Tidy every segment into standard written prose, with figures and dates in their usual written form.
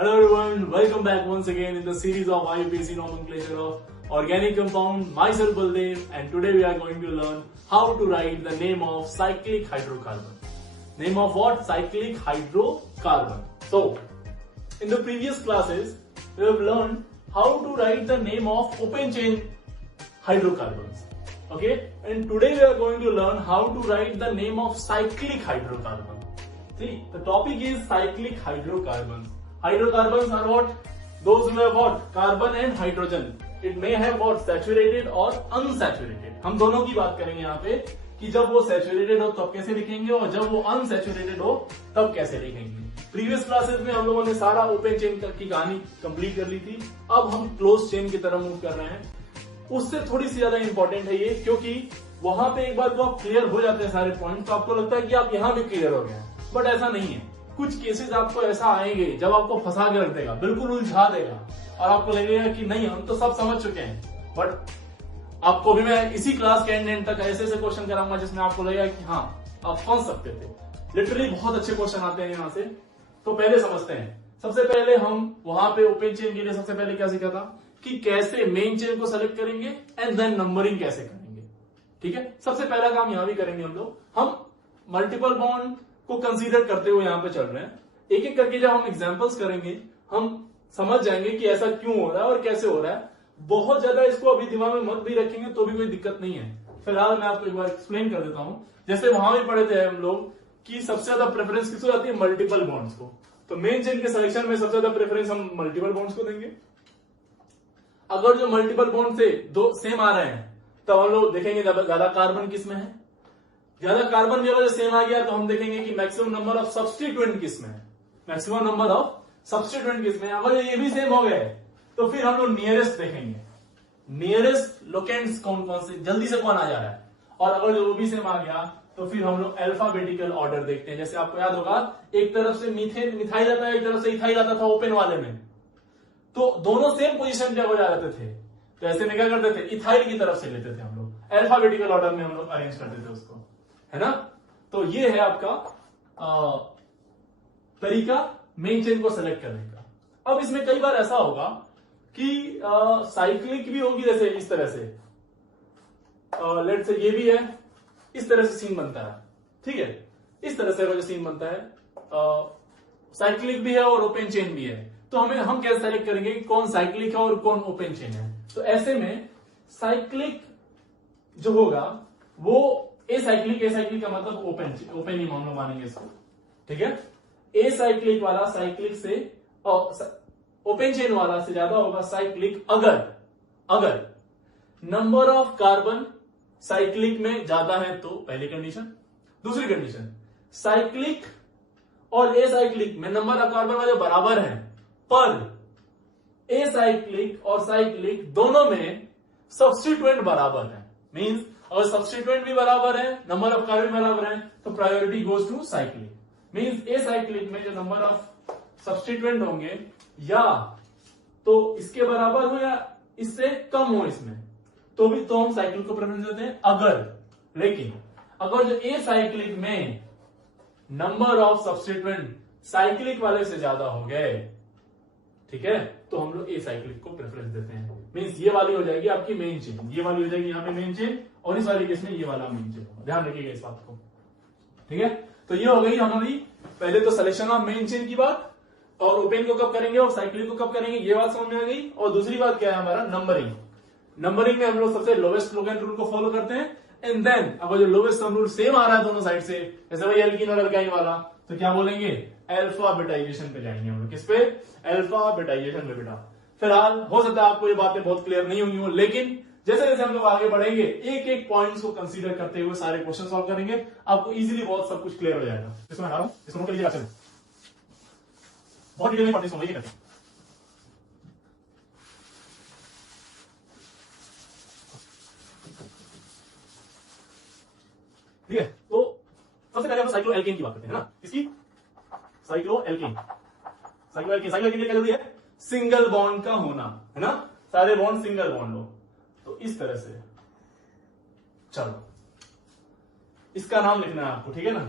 Hello everyone, welcome back once again in the series of IUPAC nomenclature of organic compound. Myself Baldev, and today we are going to learn how to write the name of cyclic hydrocarbon. Name of what? Cyclic hydrocarbon. So, in the previous classes, we have learned how to write the name of open chain hydrocarbons. Okay, and today we are going to learn how to write the name of cyclic hydrocarbon. See, the topic is cyclic hydrocarbons. Hydrocarbons are what? Those who have what? Carbon and hydrogen. It may have what? Saturated or unsaturated. हम दोनों की बात करेंगे यहाँ पे कि जब वो सैचुरेटेड हो तब कैसे लिखेंगे और जब वो अनसैचुरेटेड हो तब कैसे लिखेंगे. प्रीवियस क्लासेस में हम लोगों ने सारा ओपन चेन की कहानी कंप्लीट कर ली थी. अब हम क्लोज चेन की तरफ मूव कर रहे हैं. उससे थोड़ी सी ज्यादा इंपॉर्टेंट है ये, क्योंकि वहां पे एक बार तो आप क्लियर हो जाते हैं सारे पॉइंट, तो आपको लगता है कि आप यहाँ भी क्लियर हो गए, बट ऐसा नहीं है. कुछ केसेस आपको ऐसा आएंगे जब आपको फंसा के रख देगा, बिल्कुल उलझा देगा और आपको लगेगा कि नहीं हम तो सब समझ चुके हैं. बट आपको भी मैं इसी क्लास के एंड तक ऐसे ऐसे क्वेश्चन कराऊंगा जिसमें आपको लगेगा कि हाँ आप फंस सकते थे. लिटरली बहुत अच्छे क्वेश्चन आते हैं यहाँ से. तो पहले समझते हैं. सबसे पहले हम वहां पे ओपन चेन के लिए सबसे पहले क्या सीखा था कि कैसे मेन चेन को सेलेक्ट करेंगे एंड देन नंबरिंग कैसे करेंगे. ठीक है, सबसे पहला काम यहां भी करेंगे हम लोग. हम मल्टीपल बॉन्ड को कंसीडर करते हुए यहां पे चल रहे हैं. एक एक करके जब हम एग्जांपल्स करेंगे हम समझ जाएंगे कि ऐसा क्यों हो रहा है और कैसे हो रहा है. बहुत ज्यादा इसको अभी दिमाग में मत भी रखेंगे तो भी कोई दिक्कत नहीं है. फिलहाल मैं आपको एक बार एक्सप्लेन कर देता हूं. जैसे वहां भी पढ़े थे हम लोग कि सबसे ज्यादा प्रेफरेंस किसको जाती है? मल्टीपल बॉन्ड्स को. तो मेन चेन के सिलेक्शन में सबसे ज्यादा प्रेफरेंस हम मल्टीपल बॉन्ड्स को देंगे. अगर जो मल्टीपल बॉन्ड से दो सेम आ रहे हैं तो हम लोग देखेंगे ज्यादा कार्बन किसमें है. ज्यादा कार्बन भी अगर सेम आ गया तो हम देखेंगे कि मैक्सिमम नंबर ऑफ सब्स्टिट्यूएंट किसमें है. मैक्सिमम नंबर ऑफ सब्स्टिट्यूएंट किसमें है. अगर ये भी सेम हो गए तो फिर हम लोग नियरेस्ट देखेंगे. नियरेस्ट लोकेंट्स कौन कौन से जल्दी से कौन आ जा रहा है. और अगर जो भी सेम आ गया तो फिर हम लोग अल्फाबेटिकल ऑर्डर देखते हैं. जैसे आपको याद होगा एक तरफ से मिथाइल आता है, एक तरफ से इथाइल आता था ओपन वाले में, तो दोनों सेम पोजीशन पे हो जाते थे. तो ऐसे में क्या करते थे? इथाइल की तरफ से लेते थे हम लोग. अल्फाबेटिकल ऑर्डर में हम लोग अरेंज करते थे उसको, है ना. तो ये है आपका तरीका मेन चेन को सेलेक्ट करने का. अब इसमें कई बार ऐसा होगा कि साइक्लिक भी होगी, जैसे इस तरह से लेट्स से ये भी है, इस तरह से सीन बनता है. ठीक है, इस तरह से जो सीन बनता है साइक्लिक भी है और ओपन चेन भी है. तो हम कैसे सेलेक्ट करेंगे कि कौन साइक्लिक है और कौन ओपन चेन है. तो ऐसे में साइक्लिक जो होगा वो एसाइक्लिक का मतलब ओपन ही हम लोग मानेंगे इसको. ठीक है, एसाइक्लिक वाला साइक्लिक से ओपन चेन वाला से ज्यादा होगा साइक्लिक अगर नंबर ऑफ कार्बन साइक्लिक में ज्यादा है तो पहली कंडीशन. दूसरी कंडीशन, साइक्लिक और एसाइक्लिक में नंबर ऑफ कार्बन वाले बराबर है, पर एसाइक्लिक और साइक्लिक दोनों में सब्स्टिट्यूएंट बराबर है. मींस अगर सब्स्टिट्यूएंट भी बराबर है, नंबर ऑफ कार्बन बराबर है, तो priority goes to cyclic. Means acyclic में जो नंबर ऑफ सब्स्टिट्यूएंट होंगे या तो इसके बराबर हो या इससे कम हो इसमें, तो भी तो हम साइक्लिक को प्रेफरेंस देते हैं अगर. लेकिन अगर जो एसाइक्लिक में नंबर ऑफ सब्स्टिट्यूएंट साइक्लिक वाले से ज्यादा हो गए, ठीक है, तो हम लोग एसाइक्लिक को प्रेफरेंस देते हैं. मींस ये वाली हो जाएगी आपकी मेन चेन, ये वाली हो जाएगी यहाँ पे मेन चेन, और इस वाली केस में ये वाला मेन चेन. ध्यान रखिएगा इस बात को. ठीक है, तो ये हो गई हमारी पहले तो सिलेक्शन ऑफ मेन चेन की बात, और ओपन को कब करेंगे और साइक्लिक को कब करेंगे ये बात समझ में आ गई. और दूसरी बात क्या है हमारा? नंबरिंग. नंबरिंग में हम लोग सबसे लोवेस्ट लोकेंट रूल को फॉलो करते हैं. एंड देन अगर जो लोवेस्ट सम रूल सेम आ रहा है दोनों साइड से, जैसे भाई एल्कीन और एल्काइन वाला, तो क्या बोलेंगे? अल्फाबेटाइजेशन पे जाएंगे हम लोग. किस पे? अल्फाबेटाइजेशन पे. बेटा फिलहाल हो सकता है आपको ये बातें बहुत क्लियर नहीं हुई हो, लेकिन जैसे जैसे हम लोग आगे बढ़ेंगे एक एक पॉइंट्स को कंसीडर करते हुए सारे क्वेश्चन सॉल्व करेंगे, आपको इजीली बहुत सब कुछ क्लियर हो जाएगा. इसको मैं हटा रहा हूं, इसको नोट कर लीजिएगा. बहुत डिटेल में पढ़ते हैं, ये करते हैं. ठीक है, तो सबसे पहले हम साइक्लो एल्केन की बात करते हैं ना. इसकी साइक्लो एल्केन के लिए क्या जरूरी है? सिंगल बॉन्ड का होना, है ना. सारे बॉन्ड सिंगल बॉन्ड हो. तो इस तरह से चलो इसका नाम लिखना है आपको. ठीक है ना.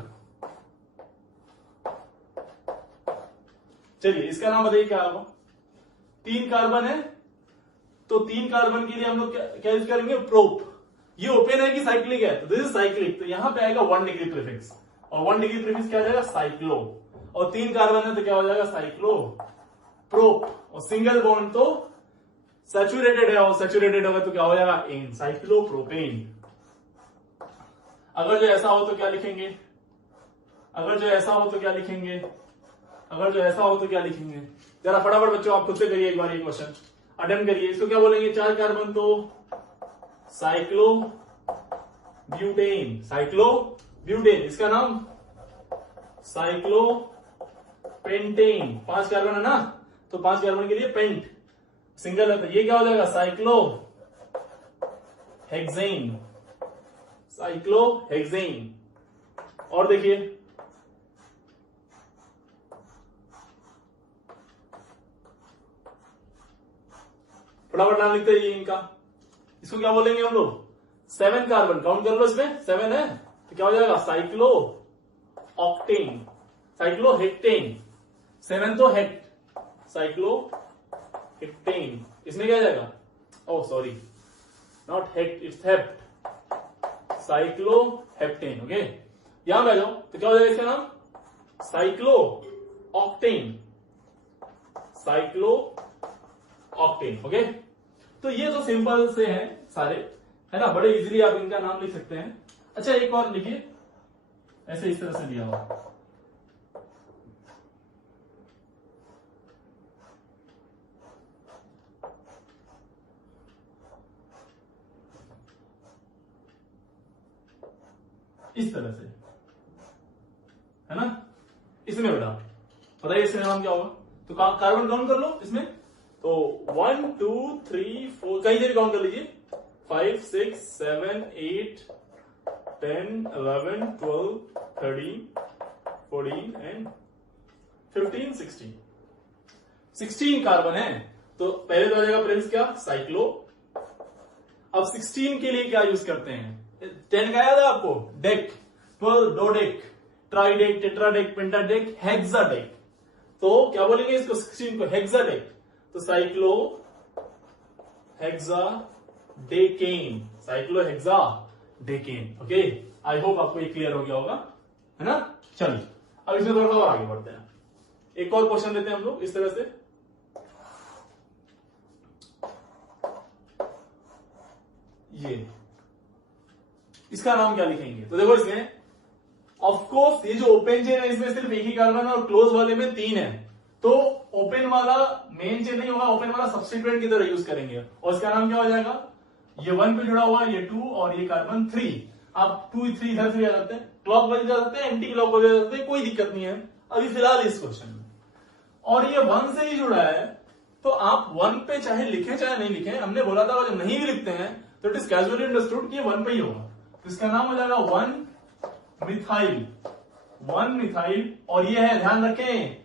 चलिए इसका नाम बताइए क्या होगा। 3 कार्बन है तो 3 कार्बन के लिए हम लोग क्या यूज करेंगे, प्रोप। ये ओपन है कि साइक्लिक है, तो दिस इज साइक्लिक, तो यहां पे आएगा 1 डिग्री प्रीफिक्स, और 1 डिग्री प्रीफिक्स क्या हो जाएगा, साइक्लो। और 3 कार्बन है तो क्या हो जाएगा, साइक्लो प्रोप। और सिंगल बॉन्ड तो सैचुरेटेड है, और सैचुरेटेड होगा तो क्या हो जाएगा, एन, साइक्लोप्रोपेन। अगर जो ऐसा हो तो क्या लिखेंगे, अगर जो ऐसा हो तो क्या लिखेंगे, अगर जो ऐसा हो तो क्या लिखेंगे। जरा फटाफट बच्चों आप खुद से करिए एक बार ये क्वेश्चन, अटेम्प्ट करिए। इसको क्या बोलेंगे, 4 कार्बन तो साइक्लो ब्यूटेन, साइक्लो ब्यूटेन। इसका नाम साइक्लो पेंटेन। 5 कार्बन है ना, तो 5 कार्बन के लिए पेंट, सिंगल है तो ये क्या हो जाएगा, साइक्लो हेक्सेन, साइक्लो हेक्सेन। और देखिए फटाफट नाम लिखते हैं इनका। इसको क्या बोलेंगे हम लोग, 7 कार्बन, काउंट कर लो, इसमें 7 है तो क्या हो जाएगा, साइक्लो ऑक्टेन, साइक्लो हेक्टेन। 7 तो हेक्ट, साइक्लो हेक्टेन। इसमें क्या आ जाएगा, oh sorry, not hex, it's hept, cycloheptane. Okay, यहां पे आ जाओ तो क्या हो जाएगा इसका नाम, cyclo octane, cyclo octane. Okay, तो ये तो सिंपल से हैं सारे, है ना, बड़े इजीली आप इनका नाम लिख सकते हैं। अच्छा एक और लिखिए, ऐसे इस तरह से दिया हुआ, इस तरह से, है ना। इसमें बेटा बताइए इसमें नाम क्या होगा, तो कार्बन काउंट कर लो इसमें, तो 1 2 3 4 कई देर काउंट कर लीजिए, 5 6 7 8 10 11 12 13 14 एंड 15 16 16 कार्बन है। तो पहले तो आ जाएगा फ्रेंड्स क्या, साइक्लो। अब 16 के लिए क्या यूज करते हैं, 10 का याद है आपको, डेक, 12 डोडेक, ट्राइडेक, टेट्राडेक, पेंटाडेक, हेक्साडेक। तो क्या बोलेंगे इसको, 16 को हेक्साडेक, तो cyclohexadecane, cyclohexadecane. Okay, I hope आपको ये क्लियर हो गया होगा, है ना। चलिए अब इसमें थोड़ा और आगे बढ़ते हैं, एक और क्वेश्चन लेते हैं हम लोग इस तरह से। ये इसका नाम क्या लिखेंगे, तो देखो इसमें ऑफकोर्स ये जो ओपन चेन है इसमें सिर्फ एक ही कार्बन है, और क्लोज वाले में 3 है, तो ओपन वाला मेन चेन नहीं होगा, ओपन वाला सब्स्टिट्यूएंट की तरह यूज करेंगे, और इसका नाम क्या हो जाएगा, ये 1 पे जुड़ा हुआ है, ये 2 और ये कार्बन 3। आप 2 3 इधर से भी आ जाते हैं, क्लॉक वाइज जा सकते हैं, एंटी क्लॉक वाइज जा सकते हैं, कोई दिक्कत नहीं है अभी फिलहाल इस क्वेश्चन में। और ये 1 से ही जुड़ा है, तो आप 1 पे चाहे लिखें चाहे नहीं लिखें, हमने बोला था जब नहीं भी लिखते हैं तो इट इज कैजुअली अंडरस्टूड कि 1 पे ही होगा, तो इसका नाम हो जाएगा 1 मिथाइल, 1 मिथाइल। और ये है, ध्यान रखें,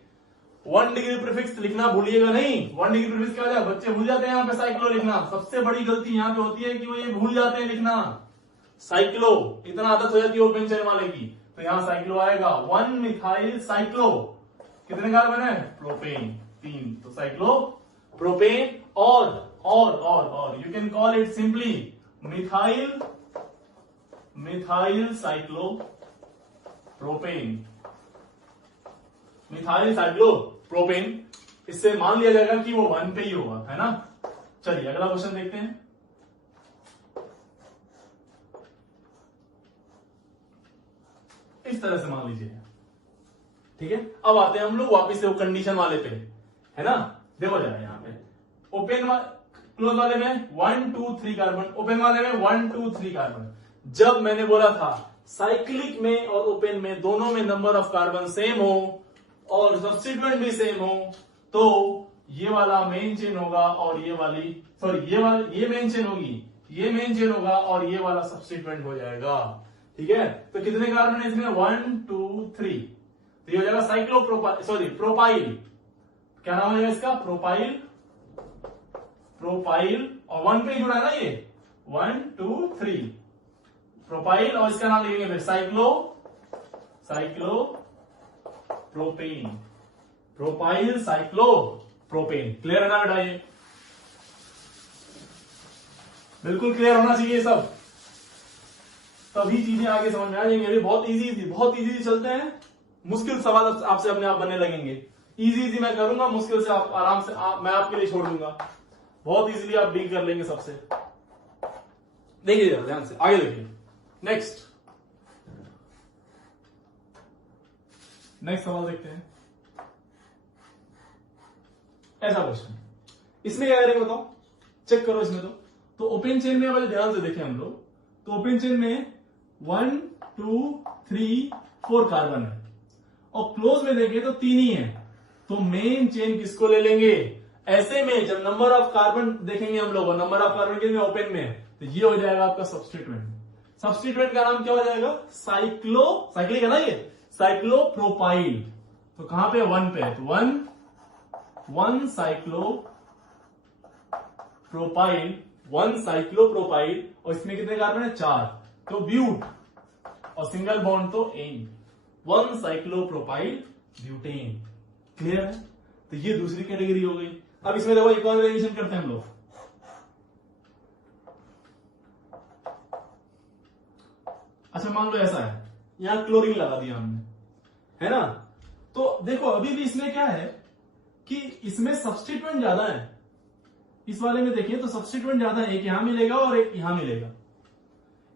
1 डिग्री प्रीफिक्स लिखना भूलिएगा नहीं। 1 डिग्री प्रीफिक्स क्या होता है, बच्चे भूल जाते हैं यहाँ पे साइक्लो लिखना, सबसे बड़ी गलती यहाँ पे होती है कि वो ये भूल जाते हैं लिखना साइक्लो, इतना आदत हो जाती है ओपन चेन वाले की, तो यहाँ साइक्लो आएगा, 1 मिथाइल साइक्लो। कितने कार्बन है, प्रोपेन 3, तो साइक्लो प्रोपेन। और you can call it simply methyl cyclo propane, methyl cyclo propane. इससे मान लिया जाएगा कि वो 1 पे ही होगा, है ना। चलिए अगला क्वेश्चन देखते हैं। इस तरह से मान लीजिए, ठीक है। अब आते हैं हम लोग वापस से वो कंडीशन वाले पे, है ना। देखो जरा यहाँ पे ओपन क्लोज वाले में 1 2 3 कार्बन, ओपन वाले में 1 2 3 कार्बन। जब मैंने बोला था साइक्लिक में और ओपन में दोनों में नंबर ऑफ कार्बन सेम हो और सब्स्टिट्यूएंट भी सेम हो, तो ये वाला मेन चेन होगा और ये वाली, सॉरी ये मेन चेन होगी, ये मेन चेन होगा और ये वाला सब्स्टिट्यूएंट हो जाएगा, ठीक है। तो कितने कार्बन है इसमें, 1 2 3, तो ये हो जाएगा साइक्लोप्रोपाइल, सॉरी प्रोपाइल, क्या नाम है इसका, प्रोपाइल, और 1 पे जुड़ा है ना ये, 1 2 3 प्रोपाइल, और इसका नाम लिखेंगे फिर cyclo propane, propyl cyclo propane. Clear है ना बेटा? ये बिल्कुल क्लियर होना चाहिए सब, तभी चीजें आगे समझ में आ जाएंगी। अभी बहुत इजी चलते हैं, मुश्किल सवाल आपसे अपने आप बनने लगेंगे। इजी मैं करूंगा, मुश्किल से आप आराम से मैं आपके लिए छोड़ दूंगा, बहुत इजीली आप डील कर लेंगे सबसे। देखिए जरा ध्यान से, आगे देखिए। नेक्स्ट सवाल देखते हैं। ऐसा क्वेश्चन, इसमें क्या करेंगे बताओ, चेक करो इसमें। तो ओपन चेन में अगर ध्यान से देखें हम लोग, तो ओपन चेन में 1 2 3 4 कार्बन है, और क्लोज में देखें तो 3 ही है। तो मेन चेन किसको ले लेंगे? ऐसे में जब नंबर ऑफ कार्बन देखेंगे हम लोग, नंबर ऑफ कार्बन के ओपन में है, तो ये हो जाएगा आपका सब्स्टिट्यूएंट। सब्स्टिट्यूएंट का नाम क्या हो जाएगा? साइक्लिक है ना ये, साइक्लोप्रोपाइल। तो कहां पे? 1 पे है, तो 1 साइक्लोप्रोपाइल, और इसमें कितने कार्बन है? 4। तो ब्यूट, और सिंगल बॉन्ड तो एन, 1 साइक्लोप्रोपाइल ब्यूटेन। क्लियर है? तो ये दूसरी कैटेगरी हो गई। अब इसमें देखो एक और वेरिएशन करते हैं हम लोग। अच्छा मान लो ऐसा है, यहां क्लोरीन लगा दिया हमने, है ना? तो देखो अभी भी इसमें क्या है कि इसमें सब्स्टिट्यूएंट ज्यादा है। इस वाले में देखिए तो सब्स्टिट्यूएंट ज्यादा है, एक यहां मिलेगा और एक यहां मिलेगा।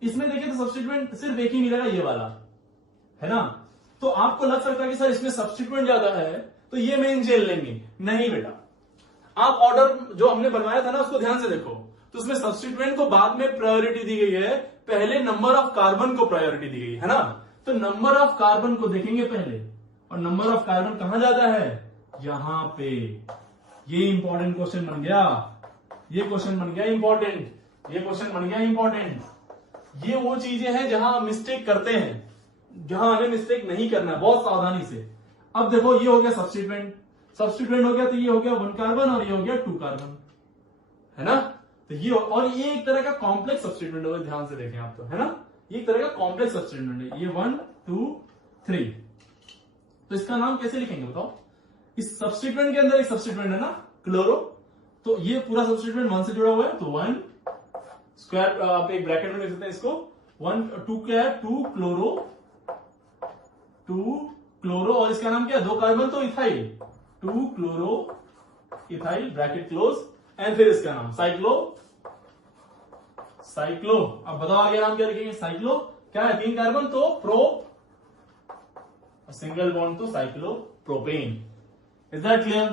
इसमें देखिए तो सब्स्टिट्यूएंट सिर्फ एक ही मिलेगा, ये वाला, है ना? तो आपको लग सकता है कि सर इसमें सब्स्टिट्यूएंट ज्यादा है तो ये मेन चेन लेंगे। नहीं बेटा, आप ऑर्डर जो हमने बनवाया था ना उसको ध्यान से देखो, तो उसमें सब्स्टिट्यूएंट को बाद में प्रायोरिटी दी गई है, पहले नंबर ऑफ कार्बन को प्रायोरिटी दी गई है ना? तो नंबर ऑफ कार्बन को देखेंगे पहले, और नंबर ऑफ कार्बन कहां जाता है? यहां पे। ये इंपॉर्टेंट क्वेश्चन बन गया, ये क्वेश्चन बन गया इंपॉर्टेंट, ये क्वेश्चन बन गया इंपॉर्टेंट। ये वो चीजें हैं जहां हम मिस्टेक करते हैं, जहां हमें मिस्टेक नहीं करना है, बहुत सावधानी से। अब देखो ये हो गया सब्स्टिट्यूएंट हो गया, तो ये हो गया 1 कार्बन और ये हो गया 2 कार्बन, है ना? तो ये, और ये एक तरह का कॉम्प्लेक्स सब्स्टिट्यूएंट होगा, ध्यान से देखें आप तो, है ना? ये एक तरह का कॉम्प्लेक्स सब्स्टिट्यूएंट है, ये 1 2 3। तो इसका नाम कैसे लिखेंगे बताओ? इस सब्स्टिट्यूएंट के अंदर एक सब्स्टिट्यूएंट है ना, क्लोरो, तो ये पूरा सब्स्टिट्यूएंट 1 से जुड़ा हुआ है, तो 1 स्क्वायर, आप एक ब्रैकेट में लिख सकते हैं इसको। 1 2 क्या है? 2 क्लोरो, और इसका नाम क्या है? 2 कार्बन तो ethyl, 2 chloro ethyl, bracket close, and फिर इसका नाम साइक्लो। अब बताओ आगे नाम क्या लिखेंगे? साइक्लो क्या है? 3 कार्बन तो प्रो, सिंगल बॉन्ड तो cyclo propane. Is that clear?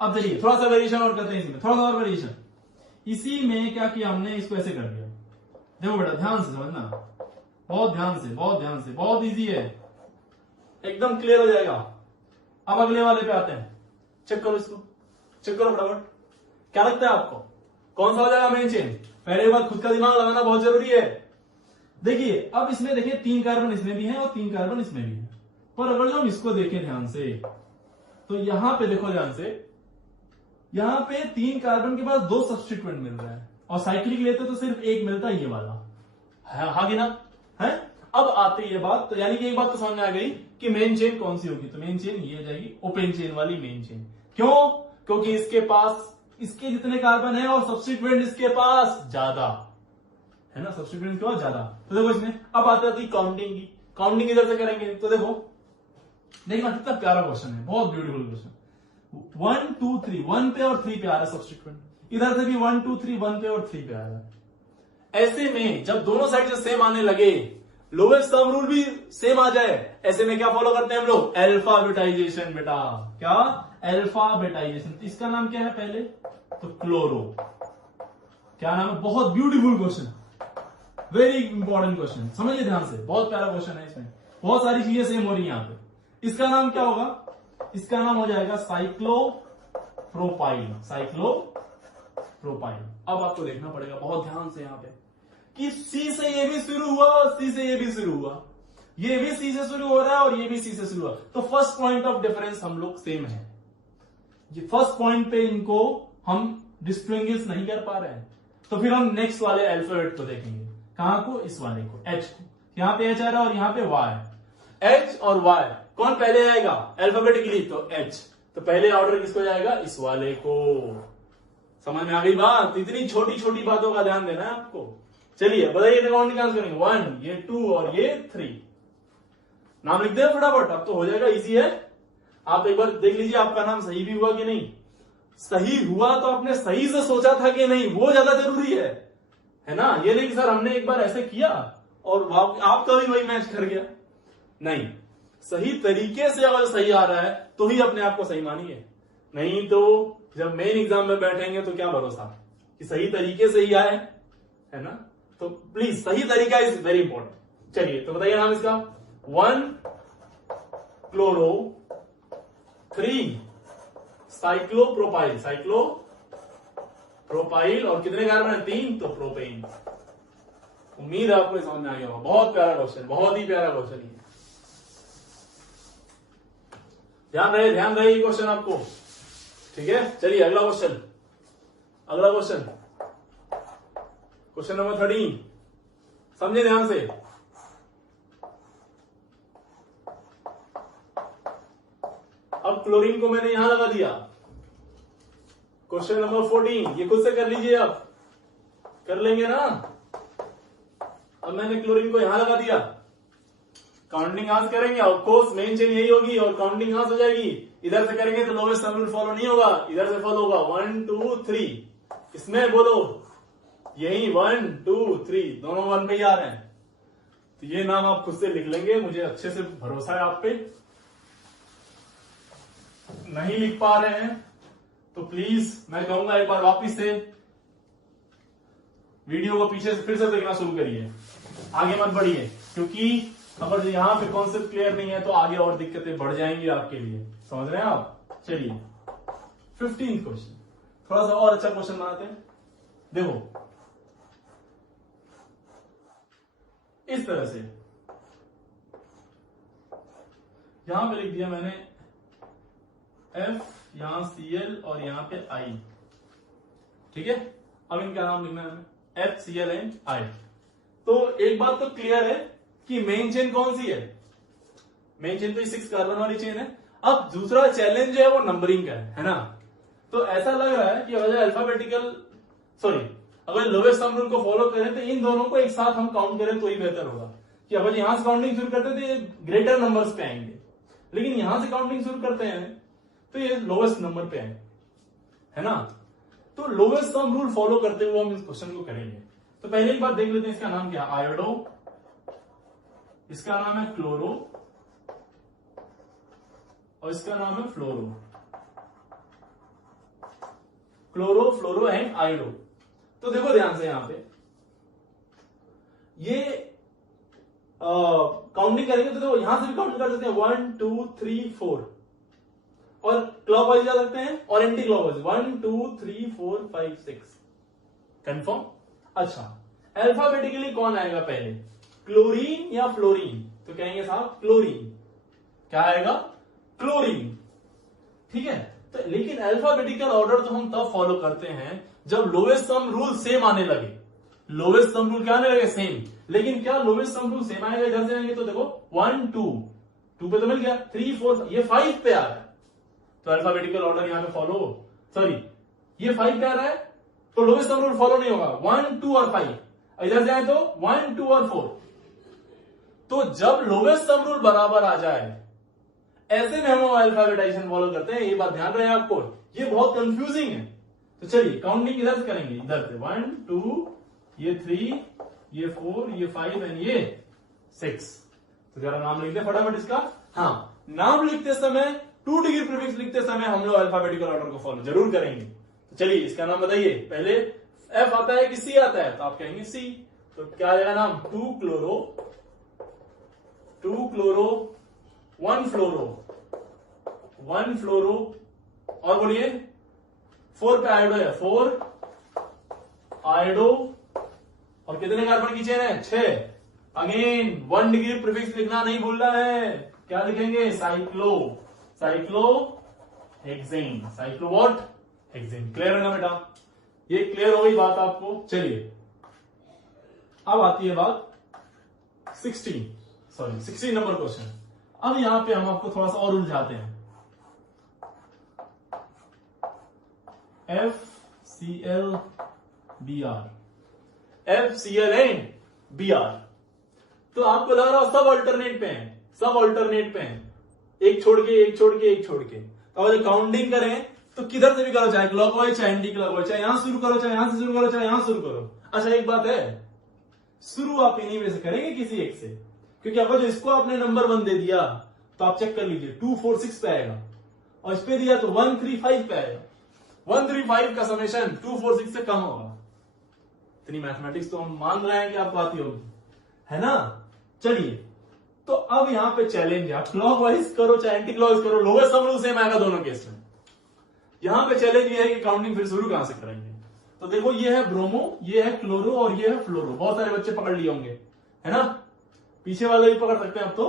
अब देखिए थोड़ा सा वेरिएशन और करते हैं इसमें, थोड़ा सा और वेरिएशन। इसी में क्या किया हमने? इसको ऐसे कर दिया। देखो बेटा ध्यान से समझना, बहुत ध्यान से, बहुत इजी है, एकदम क्लियर हो जाएगा। अब अगले वाले पे आते हैं, चेक करो इसको, चेक करो फटाफट। क्या लगता है आपको कौन सा हो जाएगा मेन चेन? पहले बार खुद का दिमाग लगाना बहुत जरूरी है। देखिए अब इसमें देखिए 3 कार्बन इसमें भी है और 3 कार्बन इसमें भी है, पर अगर जो हम इसको देखें ध्यान से, तो यहां पे देखो ध्यान से, यहां पे 3 कार्बन के पास 2 सब्स्टिट्यूएंट मिल रहा है, और साइक्लिक लेते तो सिर्फ एक मिलता है, ये वाला है, आगे ना है। अब आते ये बात, तो यानी कि एक बात तो समझ में आ गई कि मेन चेन कौन सी होगी? तो मेन चेन ये हो जाएगी ओपन चेन वाली मेन चेन। क्यों? क्योंकि इसके पास इसके जितने कार्बन है और सब्स्टिट्यूएंट इसके पास ज्यादा है ना, सब्स्टिट्यूएंट के पास ज्यादा। तो देखो इसमें अब आती है काउंटिंग इधर से करेंगे, तो देखो देखना कितना प्यारा क्वेश्चन है, बहुत ब्यूटीफुल क्वेश्चन। 1 2 3, 1 पे और 3 पे आ रहा है सब्स्टिट्यूएंट, इधर से भी 1 2 3, 1 पे और 3 पे आ रहा है। ऐसे में जब दोनों साइड से सेम आने लगे, लोवेस्ट सम रूल भी सेम आ जाए, ऐसे में क्या फॉलो करते हैं हम लोग? अल्फाबेटाइजेशन। बेटा क्या? अल्फाबेटाइजेशन। इसका नाम क्या है पहले? तो क्लोरो। क्या नाम है? बहुत beautiful question, very important question, समझिए ध्यान से, बहुत प्यारा क्वेश्चन है। इसमें बहुत सारी चीजें सेम हो रही है यहाँ पे। इसका नाम क्या होगा? इसका नाम हो जाएगा साइक्लोप्रोपाइल। अब आपको देखना पड़ेगा बहुत ध्यान से यहाँ पे कि सी से ये भी शुरू हुआ, सी से ये भी शुरू हुआ, ये भी सी से शुरू हो रहा है और ये भी सी से शुरू हुआ, तो फर्स्ट पॉइंट ऑफ डिफरेंस हम लोग सेम है। ये फर्स्ट पॉइंट पे इनको हम डिस्टिंग्विश नहीं कर पा रहे हैं, तो फिर हम नेक्स्ट वाले अल्फाबेट को देखेंगे। कहां को? इस वाले को, एच को। यहां पे एच आ रहा है और यहां पे वाई। एच और वाई कौन पहले आएगा अल्फाबेटिकली? तो एच। तो पहले ऑर्डर किसको जाएगा? इस वाले को। समझ में आ गई बात? इतनी छोटी छोटी बातों का ध्यान देना है आपको। चलिए बताइए काउंटिंग कैसे करेंगे? 1, ये 2 और ये 3। नाम लिख दे फटाफट, अब तो हो जाएगा, इजी है। आप एक बार देख लीजिए आपका नाम सही भी हुआ कि नहीं। सही हुआ तो आपने सही से सोचा था कि नहीं, वो ज्यादा जरूरी है ना। ये नहीं कि सर हमने एक बार ऐसे किया और आपका भी वही मैच कर गया। नहीं, सही तरीके से अगर सही आ रहा है तो ही अपने आप को सही मानिए, नहीं तो जब मेन एग्जाम में बैठेंगे तो क्या भरोसा कि सही तरीके से ही आए, है ना। तो प्लीज सही तरीका इज वेरी इंपॉर्टेंट। चलिए तो बताइए नाम इसका। 1 क्लोरो, 3 साइक्लोप्रोपाइल, साइक्लोप्रोपाइल, और कितने कार्बन है? 3, तो प्रोपेन। उम्मीद है आपको समझ में आ गया होगा। बहुत प्यारा क्वेश्चन, बहुत ही प्यारा क्वेश्चन है। ध्यान रहे ये क्वेश्चन आपको, ठीक है। चलिए अगला क्वेश्चन, क्वेश्चन नंबर 13। समझे ध्यान से। अब क्लोरीन को मैंने यहां लगा दिया। क्वेश्चन नंबर 14, ये खुद से कर लीजिए, अब कर लेंगे ना। अब मैंने क्लोरीन को यहां लगा दिया, काउंटिंग आज करेंगे। ऑफकोर्स मेन चेन यही होगी और काउंटिंग आज हो जाएगी। इधर से करेंगे तो लोवेस्ट सम रूल फॉलो नहीं होगा, इधर से फॉलो होगा। 1 2 3, इसमें बोलो यही 1 2 3 दोनों 1 पे ही आ रहे हैं। तो ये नाम आप खुद से लिख लेंगे, मुझे अच्छे से भरोसा है आप पे। नहीं लिख पा रहे हैं तो प्लीज मैं कहूंगा एक बार वापिस से वीडियो को पीछे से फिर से देखना शुरू करिए, आगे मत बढ़िए, क्योंकि अगर यहां पे कॉन्सेप्ट क्लियर नहीं है तो आगे और दिक्कतें बढ़ जाएंगी आपके लिए। समझ रहे हैं आप? चलिए 15th क्वेश्चन, थोड़ा सा और अच्छा क्वेश्चन बनाते हैं। देखो इस तरह से यहां पे लिख दिया मैंने F, यहां Cl और यहां पे I, ठीक है। अब इनका नाम लिखना है F, Cl एंड I। तो एक बात तो क्लियर है कि मेन चेन कौन सी है? मेन चेन तो 6 कार्बन वाली चेन है। अब दूसरा चैलेंज है वो नंबरिंग का है ना। तो ऐसा लग रहा है कि अगर अगर लोवेस्ट सम रूल को फॉलो करें तो इन दोनों को एक साथ हम काउंट करें तो ही बेहतर होगा। कि अगर यहां से काउंटिंग शुरू करते हैं तो ये ग्रेटर नंबर्स पे आएंगे, लेकिन यहां से काउंटिंग शुरू करते हैं तो ये लोवेस्ट नंबर पे आएंगे, है ना। तो लोवेस्ट सम रूल फॉलो करते हुए हम इस क्वेश्चन को करेंगे। तो पहले एक बार देख लेते हैं, इसका नाम क्या? आयोडो, इसका नाम है क्लोरो और इसका नाम है fluoro. Chloro, fluoro and iodo. तो देखो ध्यान से, यहां पे ये काउंटिंग करेंगे तो देखो यहां से भी काउंट कर सकते हैं 1 2 3 4 और क्लॉकवाइज जा सकते हैं और एंटी क्लॉकवाइज 1 2 3 4 5 6। कंफर्म? अच्छा, अल्फाबेटिकली कौन आएगा पहले, क्लोरीन या फ्लोरीन? तो कहेंगे साहब क्लोरीन। क्या आएगा? क्लोरीन, ठीक है। तो लेकिन अल्फाबेटिकल ऑर्डर तो हम तब फॉलो करते हैं जब लोवेस्ट सम रूल सेम आने लगे। लोवेस्ट सम रूल क्या आने लगे? सेम। लेकिन क्या लोवेस्ट सम रूल सेम आएगा? इधर से आएंगे तो देखो 1 2 पे तो मिल गया, 3 4 ये 5 पे आ रहा है, तो अल्फाबेटिकल ऑर्डर यहां पे फॉलो, सॉरी ये 5 पे आ रहा है तो लोवेस्ट सम रूल फॉलो नहीं होगा। 1 2 और 5, इधर जाए तो 1 2 और 4। तो जब लोवेस्ट सम रूल बराबर आ जाए ऐसे में हम अल्फाबेटाइजेशन फॉलो करते हैं। ये बात ध्यान रहे आपको, ये बहुत कंफ्यूजिंग है। तो चलिए काउंटिंग इधर से करेंगे, इधर से 1 2 ये 3 ये 4 ये 5 एंड ये 6। तो जरा नाम लिख दे फटाफट इसका। हाँ, नाम लिखते समय 2 डिग्री प्रीफिक्स लिखते समय हम लोग अल्फाबेटिकल ऑर्डर को फॉलो जरूर करेंगे। तो चलिए इसका नाम बताइए। पहले F आता है कि C आता है? तो आप कहेंगे C। तो क्या आ जाएगा नाम? 2 क्लोरो 1 फ्लोरो 1 फ्लोरो और बोलिए 4 पे आयोडो है, 4 आयोडो और कितने कार्बन की चेन है? 6। अगेन 1 डिग्री प्रीफिक्स लिखना नहीं भूलना है। क्या लिखेंगे? Cyclo hexane, cyclo what? Hexane. Clear है ना बेटा? ये क्लियर हो गई बात आपको। चलिए अब आती है बात 16 नंबर क्वेश्चन। अब यहां पे हम आपको थोड़ा सा और उलझाते हैं। FCl and Br। तो आपको लग रहा हो सब अल्टरनेट पे हैं, सब अल्टरनेट पे हैं, एक छोड़ के एक छोड़ के एक छोड़ के। तो जब काउंटिंग करें तो किधर से भी करो, चाहे क्लॉकवाइज चाहे एंटी क्लॉकवाइज, चाहे यहां शुरू करो चाहे यहां से शुरू करो चाहे यहां शुरू करो। अच्छा एक बात है, शुरू आप इन्हीं में से करेंगे किसी एक से, क्योंकि अगर जो इसको आपने नंबर 1 दे दिया तो आप चेक कर लीजिए 246 पे आएगा, और इस पे दिया तो 135 पे आएगा। 135 का समेशन 246 से कम होगा। इतनी मैथमेटिक्स तो हम मान रहे हैं कि आपको आती होगी, है ना। चलिए, तो अब यहां पे चैलेंज है, आप क्लॉकवाइज करो चाहे एंटी क्लॉकवाइज करो, लोएस्ट सम रूल सेम आएगा दोनों केस में। यहां पे चैलेंज ये है कि काउंटिंग फिर शुरू कहां से करेंगे। तो देखो ये है ब्रोमो, ये है क्लोरो और ये है फ्लोरो। बहुत सारे बच्चे पकड़ लिए होंगे, है ना। पीछे वाले भी पकड़ सकते हैं अब तो।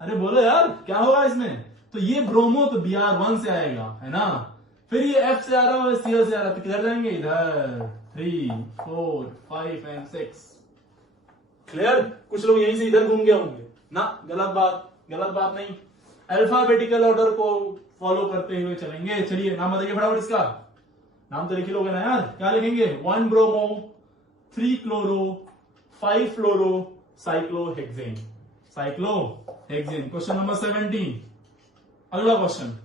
अरे बोलो यार क्या होगा इसमें। तो ये ब्रोमो तो Br1 से आएगा, है ना। फिर ये F से आ रहा है, Cl से आ रहा है, तो किधर जाएंगे, इधर 3, 4, 5 एंड 6। क्लियर। कुछ लोग यहीं से इधर घूम गए होंगे ना, गलत बात नहीं। अल्फाबेटिकल ऑर्डर को फॉलो करते हुए चलेंगे। चलिए नाम बताइए फटाफट, इसका नाम तो लिख लोगे ना यार। क्या लिखेंगे, 1 ब्रोमो, 3 क्लोरो, 5 फ्लोरो, साइक्लोहेक्सेन। Question number 17। अगला क्वेश्चन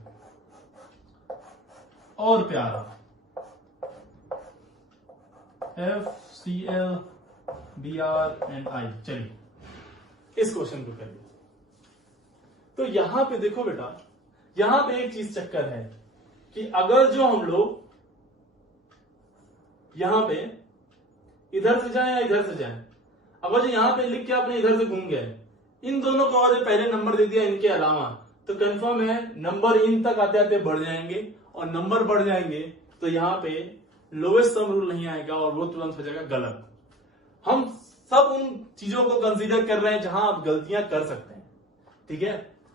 और प्यारा, FCl Br एंड I। चलिए इस क्वेश्चन को करिए। तो यहां पे देखो बेटा, यहां पे एक चीज चक्कर है कि अगर जो हम लोग यहां पे इधर से जाएं या इधर से जाएं, अगर जो यहां पे लिख के आपने इधर से घूम गए, इन दोनों को और पहले नंबर दे दिया इनके अलावा, तो कंफर्म है नंबर इन तक आते आते बढ़ जाएंगे, और नंबर बढ़ जाएंगे तो यहां पे लोएस्ट सम रूल नहीं आएगा और वो तुरंत हो जाएगा गलत। हम सब उन चीजों को कंसीडर कर रहे हैं जहां आप गलतियां कर सकते हैं, ठीक है।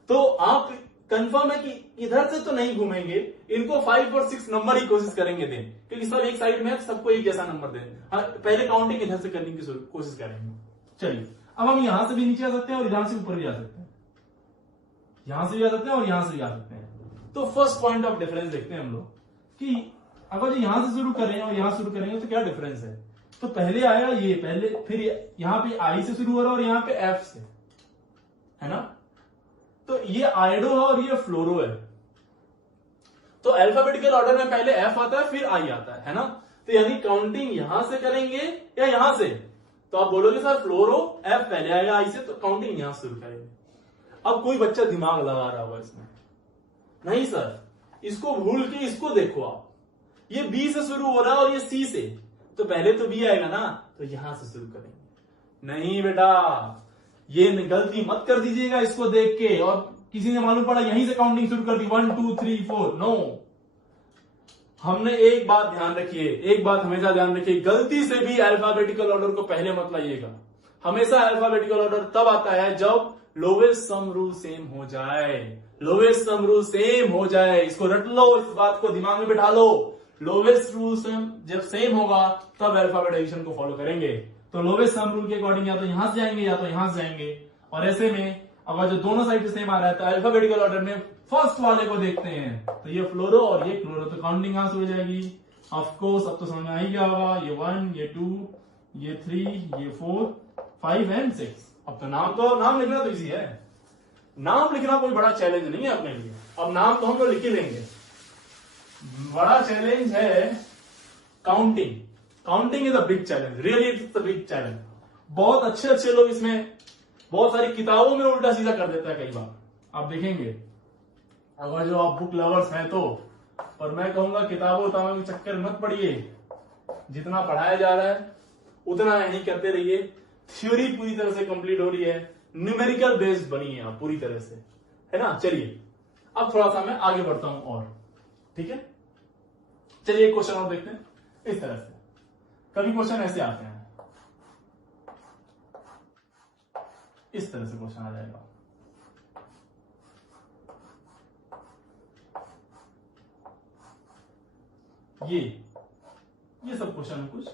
तो आप कंफर्म है कि इधर से तो नहीं घूमेंगे, इनको 5 और 6 नंबर ही कोशिश करेंगे दें, क्योंकि सब एक साइड में है, सबको एक जैसा नंबर दें। हाँ, पहले काउंटिंग इधर से करने की कोशिश करेंगे। चलिए अब हम यहां से भी नीचे आ सकते हैं और यहां से ऊपर भी आ सकते हैं, यहां से भी आ सकते हैं और यहां से भी आ सकते हैं। तो फर्स्ट पॉइंट ऑफ डिफरेंस देखते हैं हम लोग कि अगर जो यहां से शुरू करें और यहां शुरू करेंगे तो क्या डिफरेंस है। तो पहले आया ये, पहले फिर यहां पे आई से शुरू हो रहा है और यहां पे एफ से, है ना। तो ये आइडो है और ये फ्लोरो है। तो अल्फाबेटिकल ऑर्डर में पहले एफ आता है फिर आई आता है ना। तो यानी काउंटिंग यहां से करेंगे या यहां से, तो आप बोलोगे सर फ्लोरो एफ पहले आएगा आई से, तो काउंटिंग यहां से शुरू करेंगे। अब कोई बच्चा दिमाग लगा रहा होगा इसमें, नहीं सर इसको भूल के इसको देखो आप, ये बी से शुरू हो रहा है और ये सी से, तो पहले तो बी आएगा ना, तो यहां से शुरू करेंगे। नहीं बेटा, ये गलती मत कर दीजिएगा इसको देख के और किसी ने मालूम पड़ा यहीं से काउंटिंग शुरू कर दी 1 2 3 4। नो, हमने एक बात ध्यान रखिए, एक बात हमेशा ध्यान रखिए, गलती से भी अल्फाबेटिकल ऑर्डर को पहले मत लाइएगा। हमेशा अल्फाबेटिकल ऑर्डर तब आता है जब लोवेस्ट सम रूल सेम हो जाए, लोवेस्ट सम रूल सेम हो जाए। इसको रट लो, इस बात को दिमाग में बिठा लो। लोवेस्ट रूल जब सेम होगा तब अल्फाबेट एडिशन को फॉलो करेंगे। तो लोवेस्ट सम रूल के अकॉर्डिंग या तो यहां से जाएंगे या तो यहां से जाएंगे, और ऐसे में अगर जो दोनों साइड से सेम आ रहा है तो अल्फाबेटिकल ऑर्डर में फर्स्ट वाले को देखते हैं, तो ये फ्लोरो और ये क्लोरो, तो काउंटिंग यहां से हो जाएगी। ऑफ कोर्स अब तो समझ में आ ही गया होगा, ये 1 ये 2 ये 3 ये 4 5 एंड 6। अब तो नाम लिखना तो इजी है, नाम लिखना कोई बड़ा चैलेंज नहीं है अपने लिए। अब नाम तो हम लोग लिख ही लेंगे, बड़ा चैलेंज है counting. Counting is a big challenge, really it's a big challenge. बहुत अच्छे लोग इसमें बहुत सारी किताबों में उल्टा सीधा कर देता है कई बार, आप देखेंगे अगर जो आप बुक लवर्स हैं तो। और मैं कहूंगा किताबों के चक्कर मत पड़िए, जितना पढ़ाया जा रहा है उतना नहीं करते रहिए। थ्योरी पूरी तरह से कंप्लीट हो रही है, न्यूमेरिकल बेस्ड बनी है आप पूरी तरह से, है ना। चलिए अब थोड़ा सा मैं आगे बढ़ता हूं और, ठीक है। चलिए एक क्वेश्चन और देखते हैं इस तरह से। कभी क्वेश्चन ऐसे आते हैं, इस तरह से क्वेश्चन आ जाएगा। ये सब क्वेश्चन है कुछ।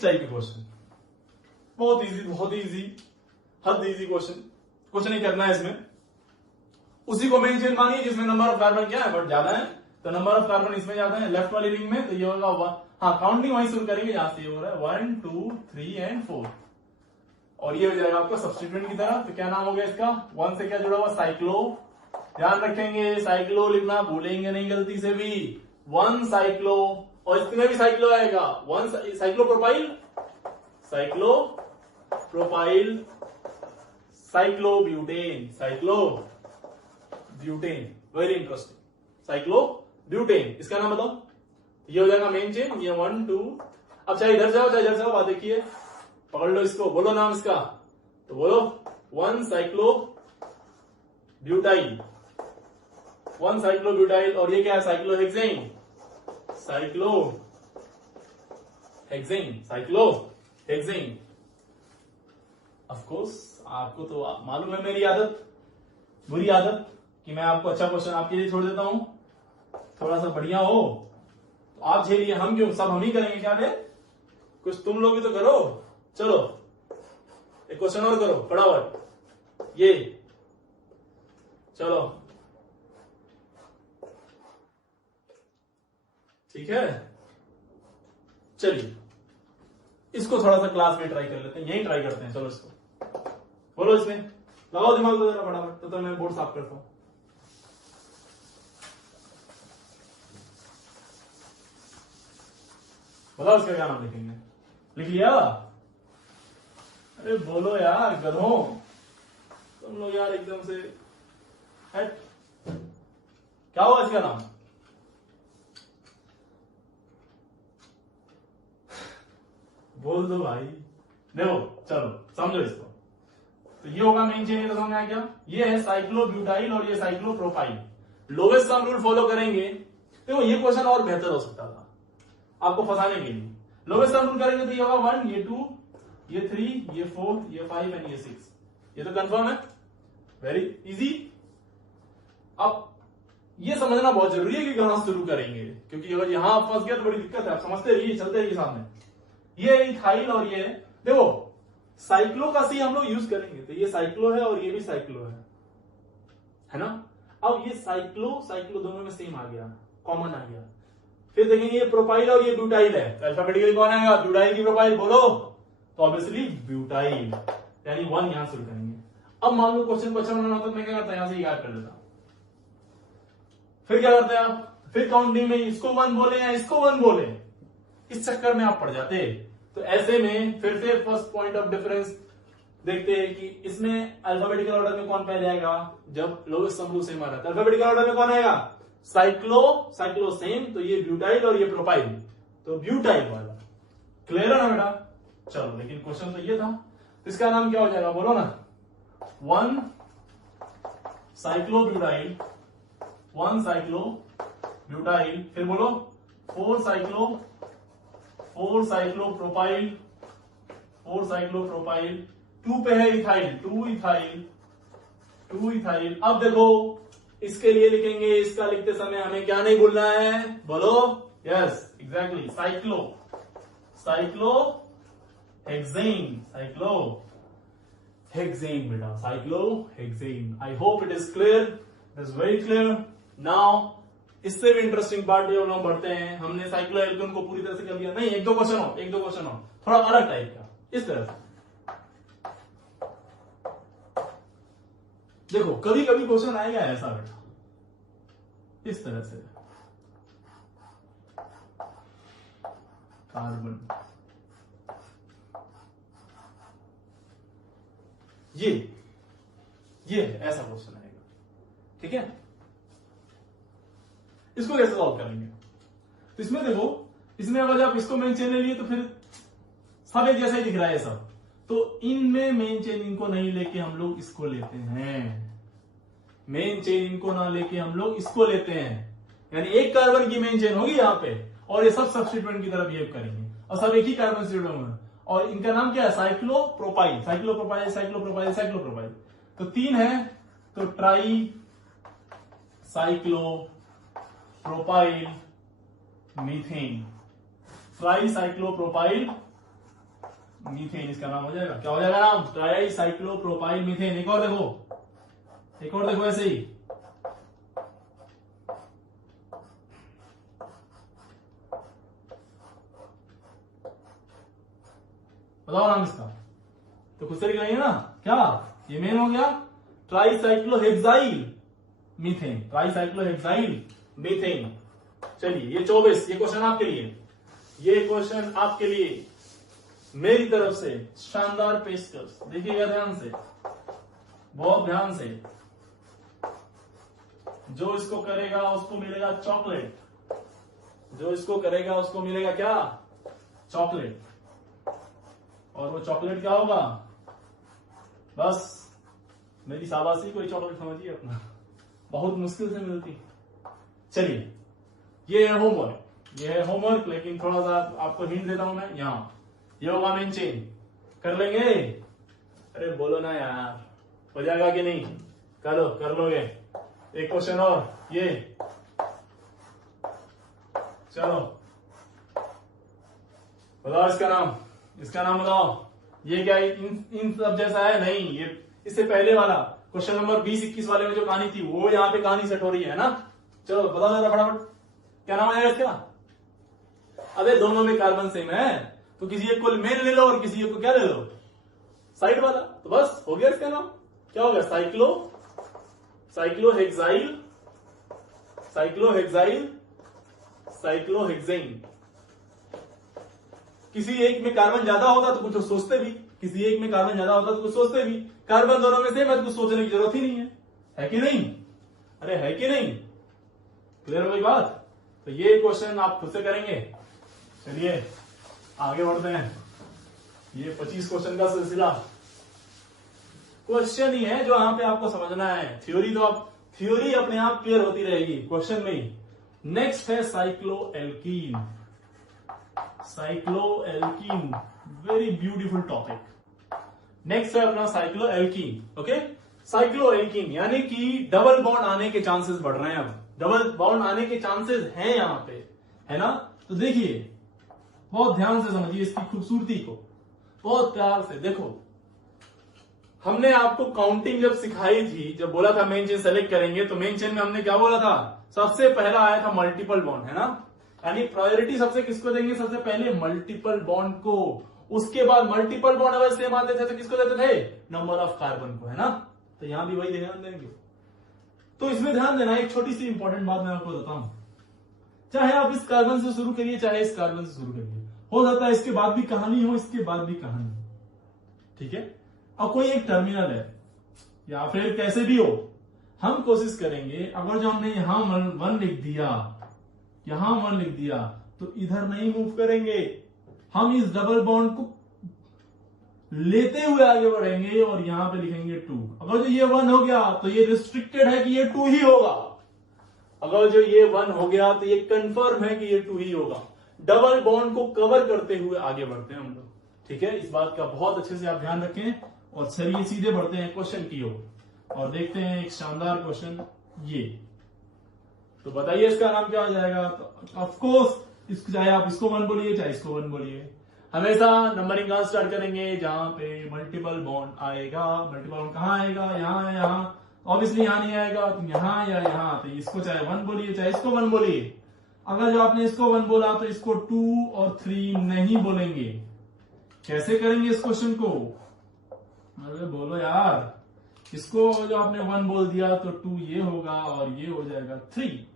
इस टाइप के क्वेश्चन, बहुत इजी, हद इजी क्वेश्चन, कुछ नहीं करना है इसमें। उसी को मेन चेन मानिए जिसमें नंबर ऑफ कार्बन क्या है, बट ज्यादा है, तो नंबर ऑफ कार्बन इसमें ज्यादा है लेफ्ट वाली रिंग में, तो ये होगा हाँ काउंटिंग वहीं शुरू करेंगे जहां से ये हो रहा है 1 2 3 एंड 4, और ये हो जाएगा आपका सब्स्टिट्यूएंट की तरह। तो क्या नाम हो गया इसका, 1 से क्या जुड़ा हुआ, साइक्लो, ध्यान रखेंगे साइक्लो लिखना भूलेंगे नहीं गलती से भी, 1 साइक्लो, और इसमें भी साइक्लो आएगा, 1 cyclo propyl, cyclo propyl, cyclo butane, cyclo butane, very interesting, cyclo butane, इसका नाम बताओ। ये हो जाएगा मेन चेन, ये 1 2, अब चाहे इधर जाओ चाहे इधर जाओ, बात देखिए, पकड़ लो इसको, बोलो नाम इसका, तो बोलो 1 साइक्लो ब्यूटाइल, 1 साइक्लो ब्यूटाइल, और ये क्या है, cyclo hexane, cyclo hexane, cyclo hexane. Of course आपको तो मालूम है मेरी आदत, बुरी आदत, कि मैं आपको अच्छा क्वेश्चन आपके लिए छोड़ देता हूं, थोड़ा सा बढ़िया हो तो आप झेलिए, हम क्यों, सब हम ही करेंगे क्या रे, कुछ तुम लोग भी तो करो। चलो एक क्वेश्चन और करो फटाफट, ये चलो ठीक है, चलिए इसको थोड़ा सा क्लास में ट्राई कर लेते हैं, यही ट्राई करते हैं, चलो इसको बोलो, इसमें लगाओ दिमाग तो जरा फटाफट, तो मैं बोर्ड साफ करता हूं। बताओ इसका क्या नाम लिखेंगे, लिख लिया, अरे बोलो यार गधों, तुम लोग यार एकदम से हट, क्या हुआ इसका नाम, बोल दो भाई, देखो चलो समझो इसको, तो ये होगा मेन चेन, तो समझ में आया क्या, ये है साइक्लोब्यूटाइल और ये cyclopropyl, lowest sum rule follow करेंगे, देखो ये क्वेश्चन और बेहतर हो सकता था आपको फंसाने के लिए, लोवेस्ट सम रूल करेंगे तो ये होगा 1, ये 2, ये 3, ये 4, ये 5 एंड ये 6, ये तो कंफर्म है, वेरी इजी। अब ये समझना बहुत जरूरी है कि कहां शुरू करेंगे, क्योंकि अगर यहां आप फंस गया तो बड़ी दिक्कत है, आप समझते रहिए, चलते रहिए सामने, ये इथाइल और ये देखो साइक्लो का सी हम लोग यूज करेंगे, तो ये साइक्लो है और ये भी साइक्लो है ना। अब ये साइक्लो साइक्लो दोनों में सेम आ गया, कॉमन आ गया, फिर देखेंगे ये प्रोपाइल और ये ब्यूटाइल है, तो अल्फाबेटिकली कौन आएगा, ब्यूटाइल की प्रोपाइल बोलो, तो ऑब्वियसली ब्यूटाइल, यानी 1 यहां शुरू करेंगे। अब मान लो क्वेश्चन को अच्छा बनाना होता तो मैं क्या करता, यहां से याद कर लेता, फिर क्या करते हैं आप, फिर काउंटिंग में इसको 1 बोले या इसको 1 बोले, इस चक्कर में आप पड़ जाते। तो ऐसे में फिर से फर्स्ट पॉइंट ऑफ डिफरेंस देखते हैं कि इसमें अल्फाबेटिकल ऑर्डर में कौन पहले आएगा, जब लोवेस्ट सम रूल सेम आ रहा है, अल्फाबेटिकल ऑर्डर में कौन आएगा, साइक्लो, साइक्लो सेम, तो ये ब्यूटाइल और ये प्रोपाइल, तो ब्यूटाइल वाला, क्लियर है ना बेटा। चलो लेकिन क्वेश्चन तो ये था, इसका नाम क्या हो जाएगा बोलो ना, 1 साइक्लो ब्यूटाइल, 1 साइक्लो ब्यूटाइल, फिर बोलो 4 साइक्लो प्रोपाइल, 4 साइक्लो प्रोपाइल, 2 पे है इथाइल, 2 इथाइल। अब देखो इसके लिए लिखेंगे, इसका लिखते समय हमें क्या नहीं भूलना है, बोलो, यस एग्जैक्टली, साइक्लो हेक्सेन बेटा, cyclo hexane. I hope it is clear, it is very clear. Now इससे भी इंटरेस्टिंग पार्ट ये हम बढ़ते हैं, हमने साइक्लो एल्केन को पूरी तरह से कर लिया, नहीं एक दो क्वेश्चन हो थोड़ा अलग टाइप का, इस तरह से देखो, कभी कभी क्वेश्चन आएगा ऐसा बेटा, इस तरह से, कार्बन, ये ऐसा क्वेश्चन आएगा, ठीक है, इसको कैसे सॉल्व करेंगे, तो इसमें देखो, इसमें अगर आप इसको मेन चेन ले लिए तो फिर सब एक जैसा ही दिख रहा है सब, तो इनमें मेन चेन इनको नहीं लेके हम लोग इसको लेते हैं, मेन चेन इनको ना लेके हम लोग इसको लेते हैं, यानी एक कार्बन की मेन चेन होगी यहाँ पे, और ये सब सब्स्टिट्यूएंट की तरह बिहेव करेंगे, और सब एक ही कार्बन से जुड़े होंगे, और इनका नाम क्या है, साइक्लोप्रोपाइल, तो 3 है, तो try cyclopropyl methane, try cyclopropyl methane इसका नाम हो जाएगा। क्या हो जाएगा नाम? Try cyclopropyl methane. एक और देखो ऐसे ही। बताओ नाम इसका। तो कुछ तरीके नहीं है ना क्या? ये मेन हो गया ट्राईसाइक्लोहेक्साइल मीथेन। ट्राईसाइक्लोहेक्साइल मीथेन। चलिए ये 24 ये क्वेश्चन आपके लिए, ये क्वेश्चन आपके लिए मेरी तरफ से शानदार पेशकश। देखिएगा ध्यान से, बहुत ध्यान से। जो इसको करेगा उसको मिलेगा चॉकलेट। जो इसको करेगा उसको मिलेगा क्या? चॉकलेट। और वो चॉकलेट क्या होगा? बस मेरी शाबाशी, कोई चॉकलेट समझिए अपना, बहुत मुश्किल से मिलती। चलिए ये है होमवर्क, लेकिन थोड़ा सा आपको हिंट देता हूं मैं। यहाँ ये होगा मेन चेन। कर लेंगे? अरे बोलो ना यार, हो जाएगा कि नहीं? कर लोगे। एक क्वेश्चन और ये, चलो बताओ इसका नाम बताओ। ये क्या इन सब जैसा है? नहीं, ये इससे पहले वाला क्वेश्चन नंबर 20-21 वाले में जो कहानी थी वो यहाँ पे कहानी सेट हो रही है ना। चलो बताओ जरा फटाफट, क्या नाम आएगा इसका? अबे दोनों में कार्बन सेम है, तो किसी एक को मेन ले लो और किसी एक को क्या ले लो? साइड वाला। तो बस हो गया इसका नाम। क्या होगा? साइक्लोहेक्साइन। किसी एक में कार्बन ज्यादा होता तो कुछ सोचते भी, कार्बन दोनों में सेम है तो कुछ सोचने की जरूरत ही नहीं है कि नहीं? अरे है कि नहीं? क्लियर हो गई बात? तो ये क्वेश्चन आप खुद से करेंगे। चलिए आगे बढ़ते हैं। ये 25 क्वेश्चन का सिलसिला क्वेश्चन ही है जो यहाँ पे आपको समझना है। थ्योरी अपने आप क्लियर होती रहेगी क्वेश्चन में ही। नेक्स्ट है cycloalkene. Very beautiful topic. Next है अपना साइक्लोएल्कीन। ओके, साइक्लोएल्कीन यानी कि डबल बॉन्ड आने के चांसेस बढ़ रहे हैं। अब डबल बॉन्ड आने के चांसेस हैं यहां पे, है ना? तो देखिए बहुत ध्यान से समझिए इसकी खूबसूरती को, बहुत प्यार से देखो। हमने आपको काउंटिंग जब सिखाई थी, जब बोला था मेन चेन सेलेक्ट करेंगे, तो मेन चेन में हमने क्या बोला था? सबसे पहला आया था मल्टीपल बॉन्ड, है ना? यानी प्रायोरिटी सबसे किसको देंगे? सबसे पहले मल्टीपल बॉन्ड को। उसके बाद मल्टीपल बॉन्ड अगर सेम आते थे तो किसको देते थे? नंबर ऑफ कार्बन को, है ना? तो यहां भी वही ध्यान देंगे। तो इसमें ध्यान देना, एक छोटी सी इंपॉर्टेंट बात मैं आपको बताता हूं। चाहे आप इस कार्बन से शुरू करिए, चाहे इस कार्बन से शुरू करिए, हो सकता है इसके बाद भी कहानी हो, इसके बाद भी कहानी, ठीक है? और कोई एक टर्मिनल है या फिर कैसे भी हो, हम कोशिश करेंगे अगर जो हमने यहां 1 लिख दिया तो इधर नहीं मूव करेंगे, हम इस डबल बॉन्ड को लेते हुए आगे बढ़ेंगे और यहां पे लिखेंगे 2। अगर जो ये 1 हो गया तो ये रिस्ट्रिक्टेड है कि ये 2 ही होगा। अगर जो ये 1 हो गया तो ये कंफर्म है कि ये 2 ही होगा। डबल बॉन्ड को कवर करते हुए आगे बढ़ते हैं हम लोग, ठीक है? इस बात का बहुत अच्छे से आप ध्यान रखें। और चलिए सीधे बढ़ते हैं क्वेश्चन की ओर और देखते हैं एक शानदार क्वेश्चन। ये तो बताइए इसका नाम क्या हो जाएगा? तो ऑफकोर्स चाहे आप इसको 1 बोलिए चाहे इसको 1 बोलिए, हमेशा नंबरिंग कहां स्टार्ट करेंगे? जहां पे मल्टीपल बॉन्ड आएगा। मल्टीपल बॉन्ड कहां आएगा? यहां है, यहां ऑब्वियसली यहां नहीं आएगा तो यहां या यहां। तो इसको चाहे 1 बोलिए चाहे इसको 1 बोलिए। अगर जो आपने इसको 1 बोला तो इसको 2 और 3 नहीं बोलेंगे। कैसे करेंगे इस क्वेश्चन को? अरे बोलो यार। इसको जो आपने 1 बोल दिया तो 2 ये होगा और ये हो जाएगा 3।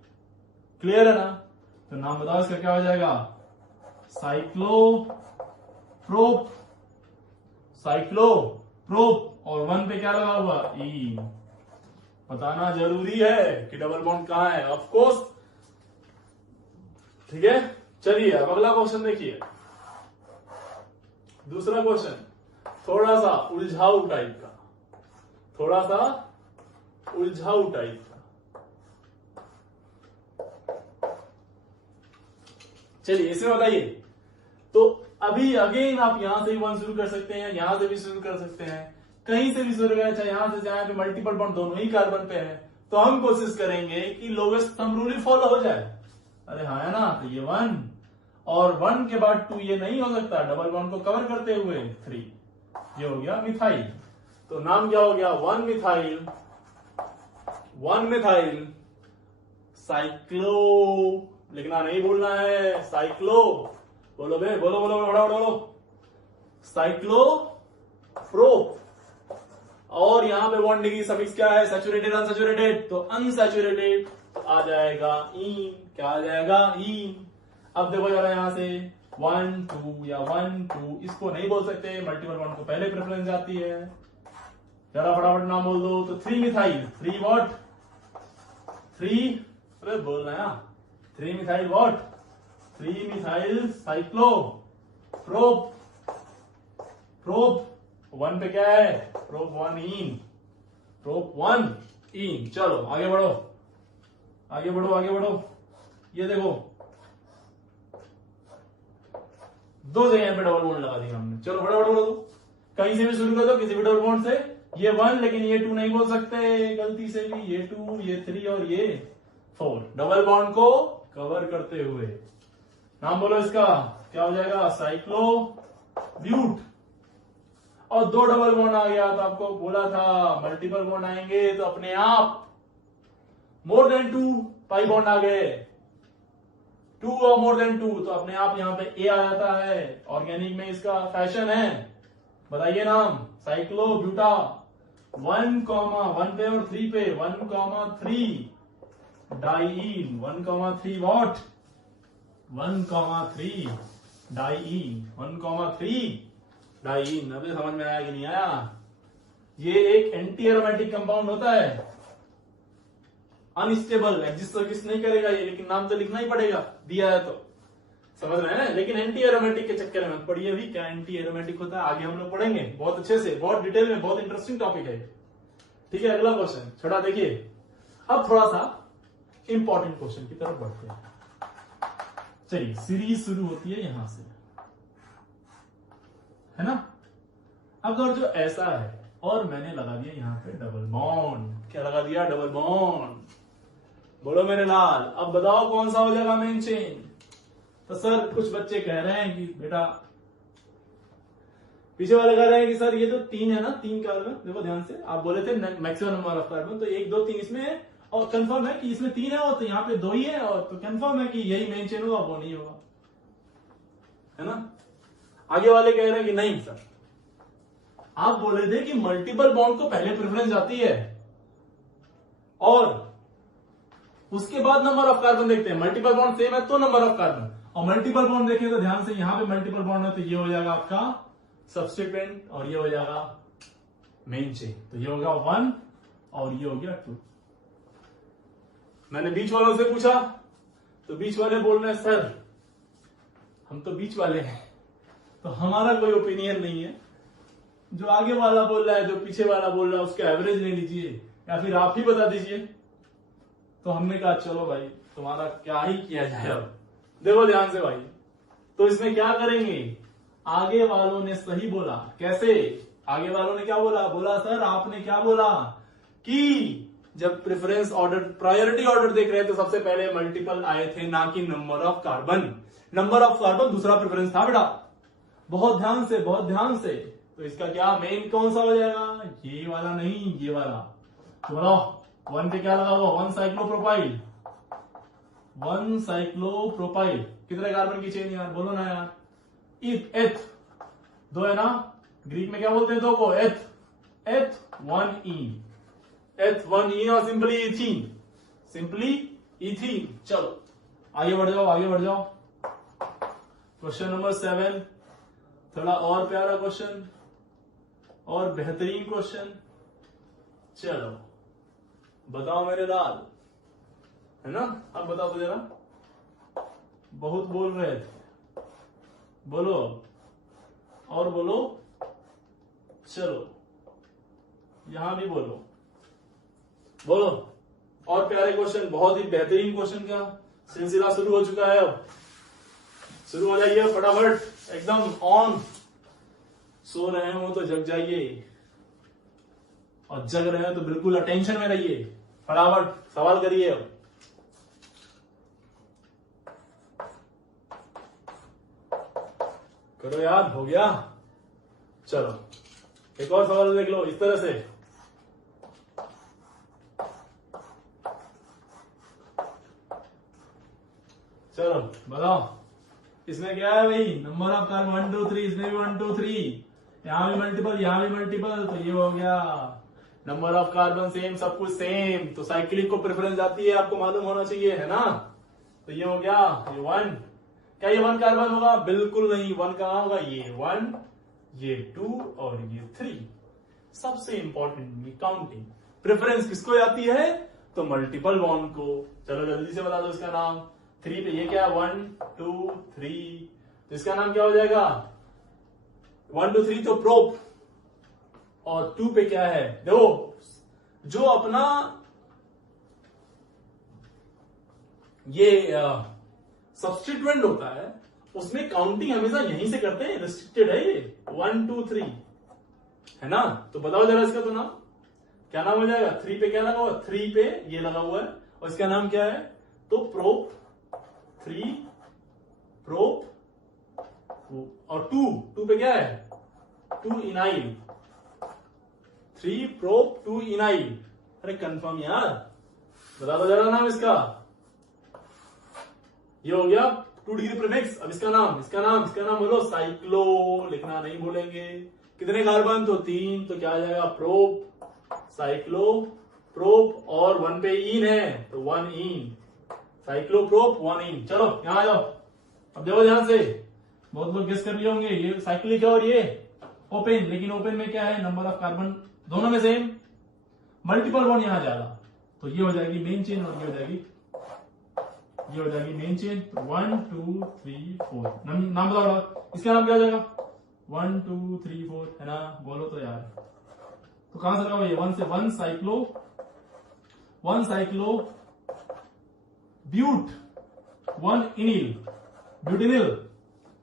क्लियर है ना? तो नाम बताओ इसका क्या हो जाएगा? साइक्लोप्रोप और 1 पे क्या लगा हुआ? ई। बताना जरूरी है कि डबल बॉन्ड कहां है। ऑफ कोर्स, ठीक है? चलिए अब अगला क्वेश्चन देखिए। दूसरा क्वेश्चन थोड़ा सा उलझाऊ टाइप का, चलिए इसमें बताइए। तो अभी अगेन आप यहां से भी 1 शुरू कर सकते हैं, यहां से भी शुरू कर सकते हैं, कहीं से भी शुरू करें, चाहे यहां से चाहे पे मल्टीपल बॉन्ड दोनों ही कार्बन पे है। तो हम कोशिश करेंगे कि लोवेस्ट थंब रूल ही फॉलो हो जाए। अरे हाँ है ना? तो ये 1 और 1 के बाद 2 ये नहीं हो सकता, डबल बॉन्ड को कवर करते हुए 3, ये हो गया मिथाइल। तो नाम क्या हो गया, 1 मिथाइल साइक्लो, लिखना नहीं भूलना है, साइक्लो, बोलो बे, बोलो बोलो बोलो बोलो, साइक्लो प्रोप। और यहां पे बॉन्ड की सफिक्स क्या है, सैचुरेटेड अनसैचुरेटेड, तो अनसैचुरेटेड आ जाएगा इन, क्या आ जाएगा इन। अब देखो जरा यहां से 1 2 या 1 2 इसको नहीं बोल सकते, मल्टीपल बॉन्ड को पहले प्रेफरेंस जाती है। जरा फटाफट नाम बोल दो, तो 3 मिथाइल, 3 वॉट, 3, अरे बोलना है 3 methyl what, 3 methyl cyclo prop, prop 1 पे क्या है, प्रोप 1 इन, प्रोप 1 इन। चलो आगे बढ़ो आगे बढ़ो आगे बढ़ो, ये देखो 2 जगह पे डबल बॉन्ड लगा दिया हमने। चलो फटाफट बोलो, कहीं से भी शुरू कर दो, किसी भी डबल बॉन्ड से। ये 1 लेकिन ये 2 नहीं बोल सकते गलती से भी, ये 2 ये 3 और ये 4, डबल बॉन्ड को कवर करते हुए। नाम बोलो इसका, क्या हो जाएगा, साइक्लो ब्यूट। और 2 डबल बॉन्ड आ गया तो आपको बोला था मल्टीपल बॉन्ड आएंगे तो अपने आप मोर देन 2 पाई बॉन्ड आ गए, 2 और मोर देन 2 तो अपने आप यहां पे ए आ जाता है। ऑर्गेनिक में इसका फैशन है, बताइए नाम, साइक्लो ब्यूटा। 1 पे और 3 पे 1,3 डाइईन, 1,3 वॉट, 1,3 डाइईन, 1,3 डाइईन। अभी समझ में आया कि नहीं आया? ये एक एंटी एरोमेटिक कंपाउंड होता है, अनस्टेबल, एग्जिस्ट नहीं करेगा ये, लेकिन नाम तो लिखना ही पड़ेगा, दिया है तो समझ रहे हैं। लेकिन एंटी एरोमेटिक के चक्कर में पढ़िए भी, क्या एंटी एरोमेटिक होता है आगे हम लोग पढ़ेंगे बहुत अच्छे से, बहुत डिटेल में, बहुत इंटरेस्टिंग टॉपिक है। ठीक है, अगला क्वेश्चन छोटा देखिए। अब थोड़ा सा इंपॉर्टेंट क्वेश्चन की तरफ बढ़ते हैं। चलिए, सीरीज शुरू होती है यहां से, है ना। अब अगर जो ऐसा है और मैंने लगा दिया यहां पे डबल बॉन्ड, क्या लगा दिया, डबल बॉन्ड। बोलो मेरे लाल, अब बताओ कौन सा हो जाएगा मेन चेन। तो सर कुछ बच्चे कह रहे हैं कि बेटा, पीछे वाले कह रहे हैं कि सर ये तो 3 है ना, 3 कार्बन, देखो ध्यान से, आप बोले थे मैक्सिमम नंबर ऑफ कार्बन, तो 1 2 3 इसमें है, और कंफर्म है कि इसमें 3 है, और तो यहाँ पे 2 ही है, और तो कंफर्म है कि यही मेन चेन होगा, वो नहीं होगा, है ना। आगे वाले कह रहे हैं कि नहीं सर, आप बोले थे कि मल्टीपल बॉन्ड को पहले प्रेफरेंस जाती है और उसके बाद नंबर ऑफ कार्बन देखते हैं। मल्टीपल बॉन्ड सेम है तो नंबर ऑफ कार्बन, और मल्टीपल बॉन्ड देखें तो ध्यान से, यहां पे मल्टीपल बॉन्ड है तो ये हो जाएगा आपका सब्स्टिट्यूएंट और ये हो जाएगा मेन चेन, तो ये हो गया 1 और ये हो गया 2। मैंने बीच वालों से पूछा तो बीच वाले बोल रहे हैं सर हम तो बीच वाले हैं, तो हमारा कोई ओपिनियन नहीं है, जो आगे वाला बोल रहा है, जो पीछे वाला बोल रहा है, उसका एवरेज ले लीजिए या फिर आप ही बता दीजिए। तो हमने कहा चलो भाई तुम्हारा क्या ही किया जाए। अब देखो ध्यान से भाई, तो इसमें क्या करेंगे, आगे वालों ने सही बोला। कैसे, आगे वालों ने क्या बोला, बोला सर आपने क्या बोला कि जब प्रेफरेंस ऑर्डर, प्रायोरिटी ऑर्डर देख रहे हैं तो सबसे पहले मल्टीपल आए थे, ना कि number of carbon. Number of carbon दूसरा प्रेफरेंस था बेटा, बहुत ध्यान से, बहुत ध्यान से। तो इसका क्या मेन कौन सा हो जाएगा, ये वाला नहीं, ये वाला। तो बोलो 1 पे क्या लगा हुआ, 1 साइक्लोप्रोपाइल, 1 साइक्लोप्रोपाइल। कितने कार्बन की चेन यार, बोलो ना यार, एथ 2 है ना, ग्रीक में क्या बोलते हैं 2 को, एथ 1 इन, एथ 1 इन, और सिंपली इथीन, सिंपली इथीन। चलो आगे बढ़ जाओ, आगे बढ़ जाओ। क्वेश्चन नंबर 7, थोड़ा और प्यारा क्वेश्चन और बेहतरीन क्वेश्चन। चलो बताओ मेरे लाल, है ना, अब बताओ तो जरा, बहुत बोल रहे थे, बोलो और बोलो। चलो यहां भी बोलो, बोलो। और प्यारे क्वेश्चन, बहुत ही बेहतरीन क्वेश्चन का सिलसिला शुरू हो चुका है। अब शुरू हो जाइए फटाफट, एकदम ऑन। सो रहे हो तो जग जाइए, और जग रहे हो तो बिल्कुल अटेंशन में रहिए। फटाफट सवाल करिए। अब करो यार, हो गया। चलो एक और सवाल देख लो इस तरह से। चलो बताओ इसमें क्या है भाई, नंबर ऑफ कार्बन 1 2 3, इसमें भी 1 2 3, यहां भी मल्टीपल, यहां भी मल्टीपल, तो ये हो गया नंबर ऑफ कार्बन सेम, सब कुछ सेम, तो साइक्लिक को प्रेफरेंस आती है, आपको मालूम होना चाहिए, है ना। तो ये हो गया ये 1, क्या ये 1 कार्बन होगा? बिल्कुल नहीं, 1 कहां होगा? ये 1, ये 2 और ये 3। सबसे इंपॉर्टेंट काउंटिंग प्रेफरेंस किसको आती है? तो मल्टीपल बॉन्ड को। चलो जल्दी से बता दो इसका नाम। 3 पे ये क्या है? 1 2 3, तो इसका नाम क्या हो जाएगा? 1 2 3 तो प्रोप, और 2 पे क्या है? देखो जो अपना ये सब्स्टिट्यूएंट होता है उसमें काउंटिंग हमेशा यहीं से करते हैं, रिस्ट्रिक्टेड है ये 1 2 3, है ना। तो बताओ जरा इसका तो नाम क्या नाम हो जाएगा? 3 पे क्या लगा हुआ? 3 पे ये लगा हुआ है, और इसका नाम क्या है? तो प्रोप 3 प्रोप, और 2 पे क्या है? 2 इनाइल, 3 प्रोप 2 इनाइल। अरे कंफर्म यार, बता दो जरा नाम इसका। ये हो गया 2 डिग्री प्रीफिक्स। अब इसका नाम बोलो। साइक्लो लिखना नहीं भूलेंगे। कितने कार्बन? तो 3, तो क्या आ जाएगा? प्रोप, साइक्लो प्रोप, और 1 पे इन है तो 1 इन, साइक्लो प्रोप 1 इन। चलो यहां आ जाओ, अब देखो ध्यान से, बहुत लोग गेस कर लिए होंगे ये साइक्लिक है और ये ओपन, लेकिन ओपन में क्या है? नंबर ऑफ कार्बन दोनों में सेम, मल्टीपल बॉन्ड यहां ज्यादा, तो ये हो जाएगी मेन चेन, और ये हो जाएगी मेन चेन। 1 2 3 4, नाम बताओ इसका नाम क्या हो जाएगा? 1 2 3 4, है ना। बोलो तो यार, तो कहां से लगा? ये 1 से 1 साइक्लो ब्यूट 1 इनिल, ब्यूटिनिल।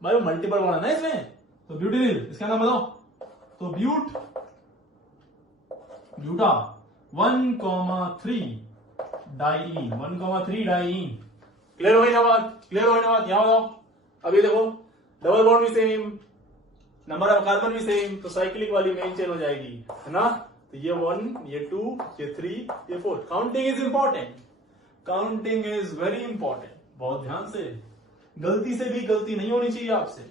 भाई वो मल्टीपल बॉन्ड है ना इसमें, तो ब्यूटिनिल, इसका नाम बताओ। तो ब्यूटा 1,3 डाइईन, 1,3 डाइईन। क्लियर हो गई ना बात? यहां बताओ। अभी देखो डबल बॉन्ड भी सेम, नंबर ऑफ कार्बन भी सेम, तो साइक्लिक वाली मेन चेन हो जाएगी, है ना। तो ये 1, ये 2, ये 3, ये 4। Counting is important, counting is very important. बहुत ध्यान से, गलती से भी गलती नहीं होनी चाहिए आपसे,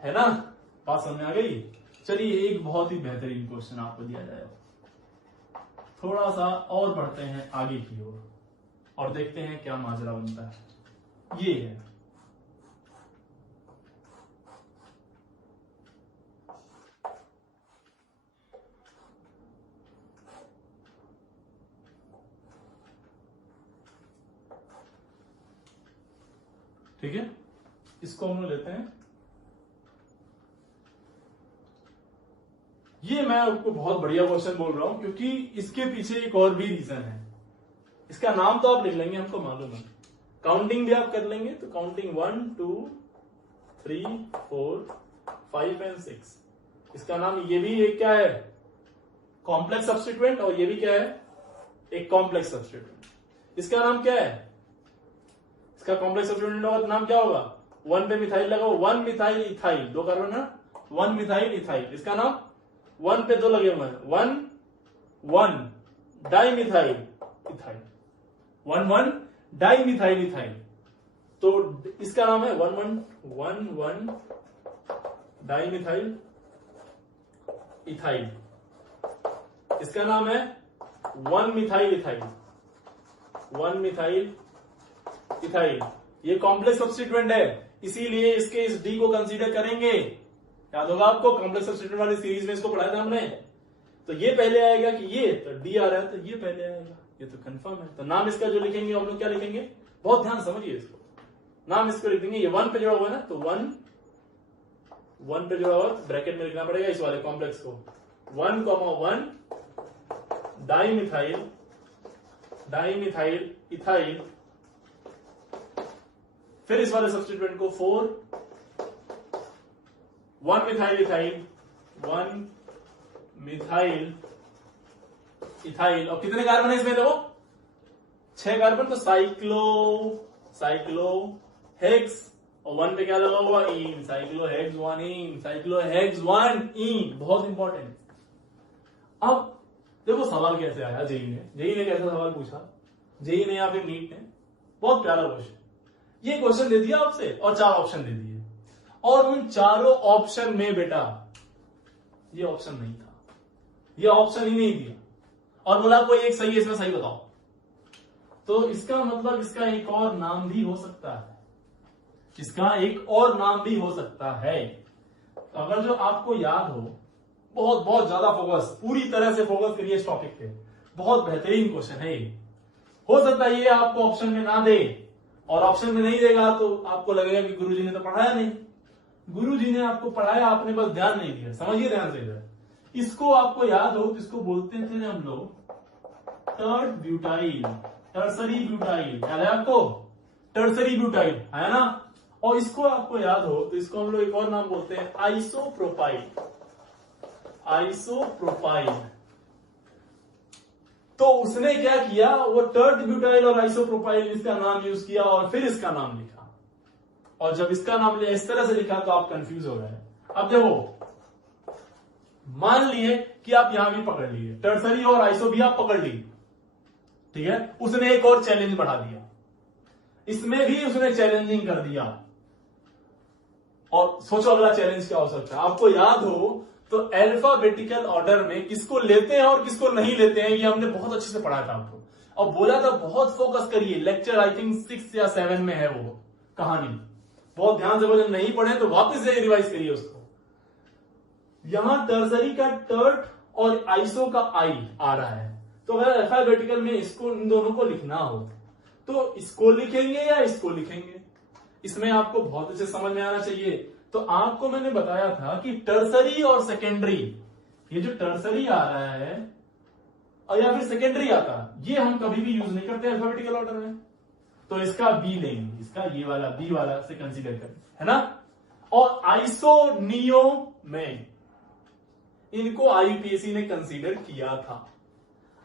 है ना। बात समझ में आ गई? चलिए एक बहुत ही बेहतरीन क्वेश्चन आपको दिया जाएगा, थोड़ा सा और बढ़ते हैं आगे की ओर और देखते हैं क्या माजरा बनता है। ये है ठीक है, इसको हम लोग लेते हैं। ये मैं आपको बहुत बढ़िया क्वेश्चन बोल रहा हूं क्योंकि इसके पीछे एक और भी रीजन है। इसका नाम तो आप लिख लेंगे, हमको मालूम है। काउंटिंग भी आप कर लेंगे, तो काउंटिंग 1 2 3 4 5 एंड 6। इसका नाम, ये भी एक क्या है? कॉम्प्लेक्स सब्स्टिट्यूएंट, और ये भी क्या है? एक कॉम्प्लेक्स सब्स्टिट्यूएंट। इसका नाम क्या है? इसका कॉम्प्लेक्स सब्स्टिट्यूएंट होगा तो नाम क्या होगा? 1 पे मिथाइल लगा, 1 मिथाइल इथाइल, 2 कार्बन है, 1 मिथाइल इथाइल। इसका नाम 1 पे 2 लगे हुए हैं, 1 di methyl ethyl, 1 di methyl ethyl. तो इसका नाम है 1 डाई मिथाइल इथाइल। इसका नाम है 1 मिथाइल इथाइल, 1 मिथाइल इथाइल। ये कॉम्प्लेक्स सब्स्टिट्यूएंट है, इसीलिए इसके इस डी को कंसीडर करेंगे। याद होगा आपको, कॉम्प्लेक्स सब्स्टिट्यूएंट वाली सीरीज में इसको पढ़ाया था हमने। तो ये पहले आएगा कि ये, तो डी आ रहा है तो ये पहले आएगा, ये तो कंफर्म है। तो नाम इसका जो लिखेंगे हम लोग क्या लिखेंगे? बहुत ध्यान समझिए इसको। नाम इसको लिख देंगे, ये 1 पे जुड़ा हुआ है ना, तो 1 पे जुड़ा हुआ ब्रैकेट में लिखना पड़ेगा इस वाले कॉम्प्लेक्स को। 1,1 डाइमिथाइल इथाइल। फिर इस वाले सब्स्टिट्यूएंट को 4 1 मिथाइल इथाइल, 1 मिथाइल इथाइल। और कितने कार्बन है इसमें? देखो 6 कार्बन, तो साइक्लो हेक्स और 1 पे क्या लगा हुआ, इन, साइक्लोहेक्स-1-इन, साइक्लोहेक्स-1-इन, बहुत इंपॉर्टेंट। अब देखो सवाल कैसे आया जेई ने कैसा सवाल पूछा, जेई ने या फिर नीट ने, बहुत प्यारा क्वेश्चन। ये क्वेश्चन दे दिया आपसे और 4 ऑप्शन दे दिए, और उन चारों ऑप्शन में बेटा ये ऑप्शन नहीं था, ये ऑप्शन ही नहीं दिया, और बोला कोई एक सही है, इसमें सही बताओ। तो इसका मतलब इसका एक और नाम भी हो सकता है, इसका एक और नाम भी हो सकता है। अगर जो आपको याद हो, बहुत बहुत ज्यादा फोकस, पूरी तरह से फोकस करिए इस टॉपिक पे, बहुत बेहतरीन क्वेश्चन है ये। हो सकता है ये आपको ऑप्शन में ना दे, और ऑप्शन में नहीं देगा तो आपको लगेगा कि गुरुजी ने तो पढ़ाया नहीं। गुरुजी ने आपको पढ़ाया, आपने बस ध्यान नहीं दिया। समझिए ध्यान से इधर, इसको आपको याद हो तो इसको बोलते थे हम लोग टर्ड ब्यूटाइल, टर्सरी ब्यूटाइल, याद है आपको, टर्सरी ब्यूटाइल है ना। और इसको आपको याद हो तो इसको हम लोग एक और नाम बोलते हैं आइसोप्रोपाइल, आइसोप्रोपाइल। तो उसने क्या किया, वो टर्ड ब्यूटाइल और आइसोप्रोपाइल इसका नाम यूज किया और फिर इसका नाम लिखा, और जब इसका नाम लिया इस तरह से लिखा तो आप कंफ्यूज हो गए। अब देखो, मान लिए कि आप यहां भी पकड़ लिए, टर्सरी और आइसो भी आप पकड़ लिए, ठीक है। उसने एक और चैलेंज बढ़ा दिया, इसमें भी उसने चैलेंजिंग कर दिया, और सोचो अगला चैलेंज क्या हो सकता है। आपको याद हो तो अल्फाबेटिकल ऑर्डर में किसको लेते हैं और किसको नहीं लेते हैं, ये हमने बहुत अच्छे से पढ़ा था आपको, और बोला था बहुत फोकस करिए। लेक्चर आई थिंक 6 या 7 में है वो कहानी, बहुत ध्यान से, वजन नहीं पढ़े तो वापस से रिवाइज करिए उसको। यहां टर्सरी का टर्ट और आइसो का आई आ रहा है, तो अगर अल्फाबेटिकल में इसको, इन दोनों को लिखना हो तो इसको लिखेंगे या इसको लिखेंगे, इसमें आपको बहुत अच्छे समझ में आना चाहिए। तो आपको मैंने बताया था कि टर्सरी और सेकेंडरी, ये जो टर्सरी आ रहा है और या फिर सेकेंडरी आता है, ये हम कभी भी यूज नहीं करते अल्फाबेटिकल ऑर्डर में, तो इसका बी लेंगे, इसका ये वाला बी वाला से कंसीडर करें, है ना। और आइसोनियो में इनको आईयूपीएससी ने कंसीडर किया था,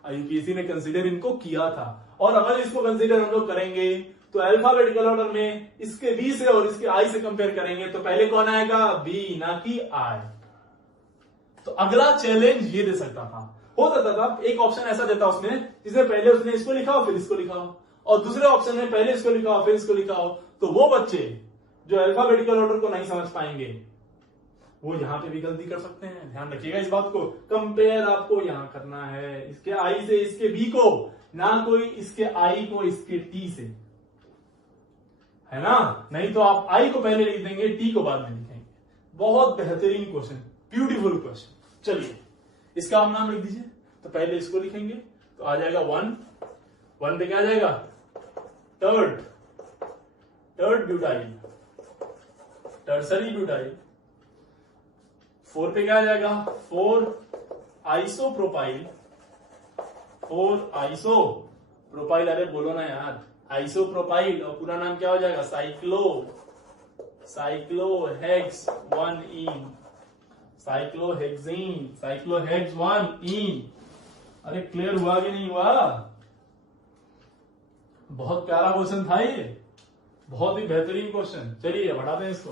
आईयूपीएससी ने कंसीडर इनको किया था। और अगर इसको कंसीडर हम लोग करेंगे तो अल्फाबेटिकल ऑर्डर में इसके बी से और इसके आई से कंपेयर करेंगे तो पहले कौन आएगा, बी, ना कि आई। तो अगला चैलेंज ये दे सकता था, हो सकता था एक ऑप्शन ऐसा देता उसने जिसमें पहले उसने इसको लिखा हो फिर इसको लिखा हो, और दूसरे ऑप्शन में पहले इसको लिखा हो फिर इसको लिखा हो। तो वो बच्चे जो अल्फाबेटिकल ऑर्डर को नहीं समझ पाएंगे वो यहां पे भी गलती कर सकते हैं। ध्यान रखिएगा इस बात को, कंपेयर आपको यहां करना है इसके आई से इसके बी को, ना कोई इसके आई को इसके टी से, है ना। नहीं तो आप आई को पहले लिख देंगे, टी को बाद में लिखेंगे। बहुत बेहतरीन क्वेश्चन, ब्यूटीफुल क्वेश्चन। चलिए इसका हम नाम लिख दीजिए, तो पहले इसको लिखेंगे तो आ जाएगा 1 पे क्या आ जाएगा, टर्ड ब्यूटाइल, टर्सरी ब्यूटाइल। 4 पे क्या आ जाएगा, 4 आइसोप्रोपाइल, 4 आइसोप्रोपाइल। अरे बोलो ना यार, आइसोप्रोपाइल, और पूरा नाम क्या हो जाएगा, साइक्लोहेक्स-1-इन, साइक्लोहेक्सीन, साइक्लोहेक्स-1-इन। अरे क्लियर हुआ कि नहीं हुआ, बहुत प्यारा क्वेश्चन था ये, बहुत ही बेहतरीन क्वेश्चन। चलिए बढ़ाते हैं इसको।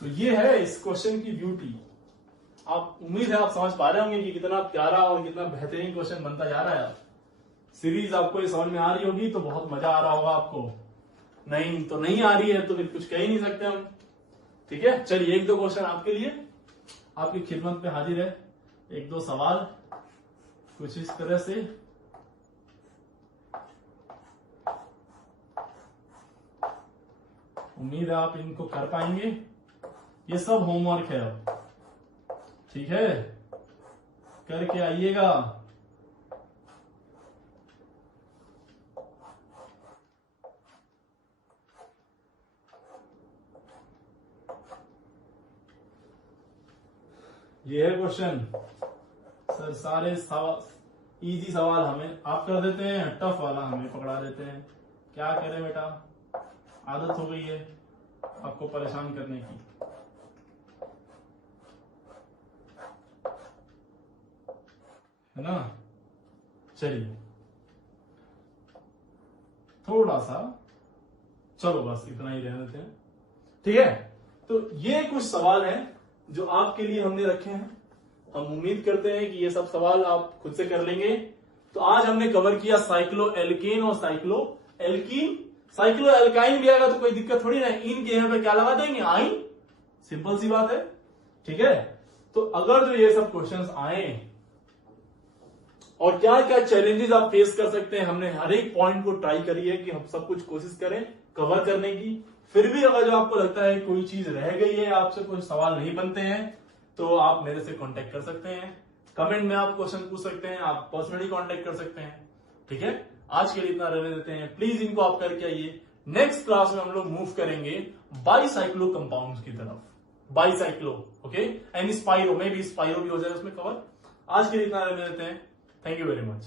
तो ये है इस क्वेश्चन की ब्यूटी। आप, उम्मीद है आप समझ पा रहे होंगे कि कितना प्यारा और कितना बेहतरीन क्वेश्चन बनता जा रहा है। सीरीज आपको ये समझ में आ रही होगी तो बहुत मजा आ रहा होगा आपको, नहीं तो नहीं आ रही है तो फिर कुछ कह ही नहीं सकते हम, ठीक है। चलिए 1-2 क्वेश्चन आपके लिए, आपकी खिदमत में हाजिर है। 1-2 सवाल कुछ इस तरह से। उम्मीद है आप इनको कर पाएंगे। ये सब होमवर्क है अब, ठीक है, करके आइएगा। ये है क्वेश्चन सर, सारे इजी सवाल हमें आप कर देते हैं, टफ वाला हमें पकड़ा देते हैं। क्या करें बेटा, आदत हो गई है आपको परेशान करने की। है ना। चलिए थोड़ा थोड़ा सा, चलो बस इतना ही रहने देते हैं, ठीक है। तो ये कुछ सवाल हैं जो आपके लिए हमने रखे हैं। हम उम्मीद करते हैं कि ये सब सवाल आप खुद से कर लेंगे। तो आज हमने कवर किया साइक्लो एल्केन और साइक्लो एल्कीन। साइक्लो एल्काइन भी आएगा तो कोई दिक्कत थोड़ी ना, इन के यहाँ पे क्या लगा देंगे, आइन, सिंपल सी बात है, ठीक है। तो अगर जो ये सब क्वेश्चंस आए और क्या क्या चैलेंजेस आप फेस कर सकते हैं, हमने हर एक पॉइंट को ट्राई करी है कि हम सब कुछ कोशिश करें कवर करने की। फिर भी अगर जो आपको लगता है कोई चीज रह गई है, आपसे कोई सवाल नहीं बनते हैं, तो आप मेरे से कांटेक्ट कर सकते हैं, कमेंट में आप क्वेश्चन पूछ सकते हैं, आप पर्सनली कांटेक्ट कर सकते हैं, ठीक है। आज के लिए इतना रहने देते हैं, प्लीज इनको आप करके आइए। नेक्स्ट क्लास में हम लोग मूव करेंगे बाईसाइक्लो कंपाउंड्स की तरफ, bicyclo, okay, and spiro, may be spiro भी हो जाए उसमें कवर। आज के लिए इतना रहने देते हैं, थैंक यू वेरी मच।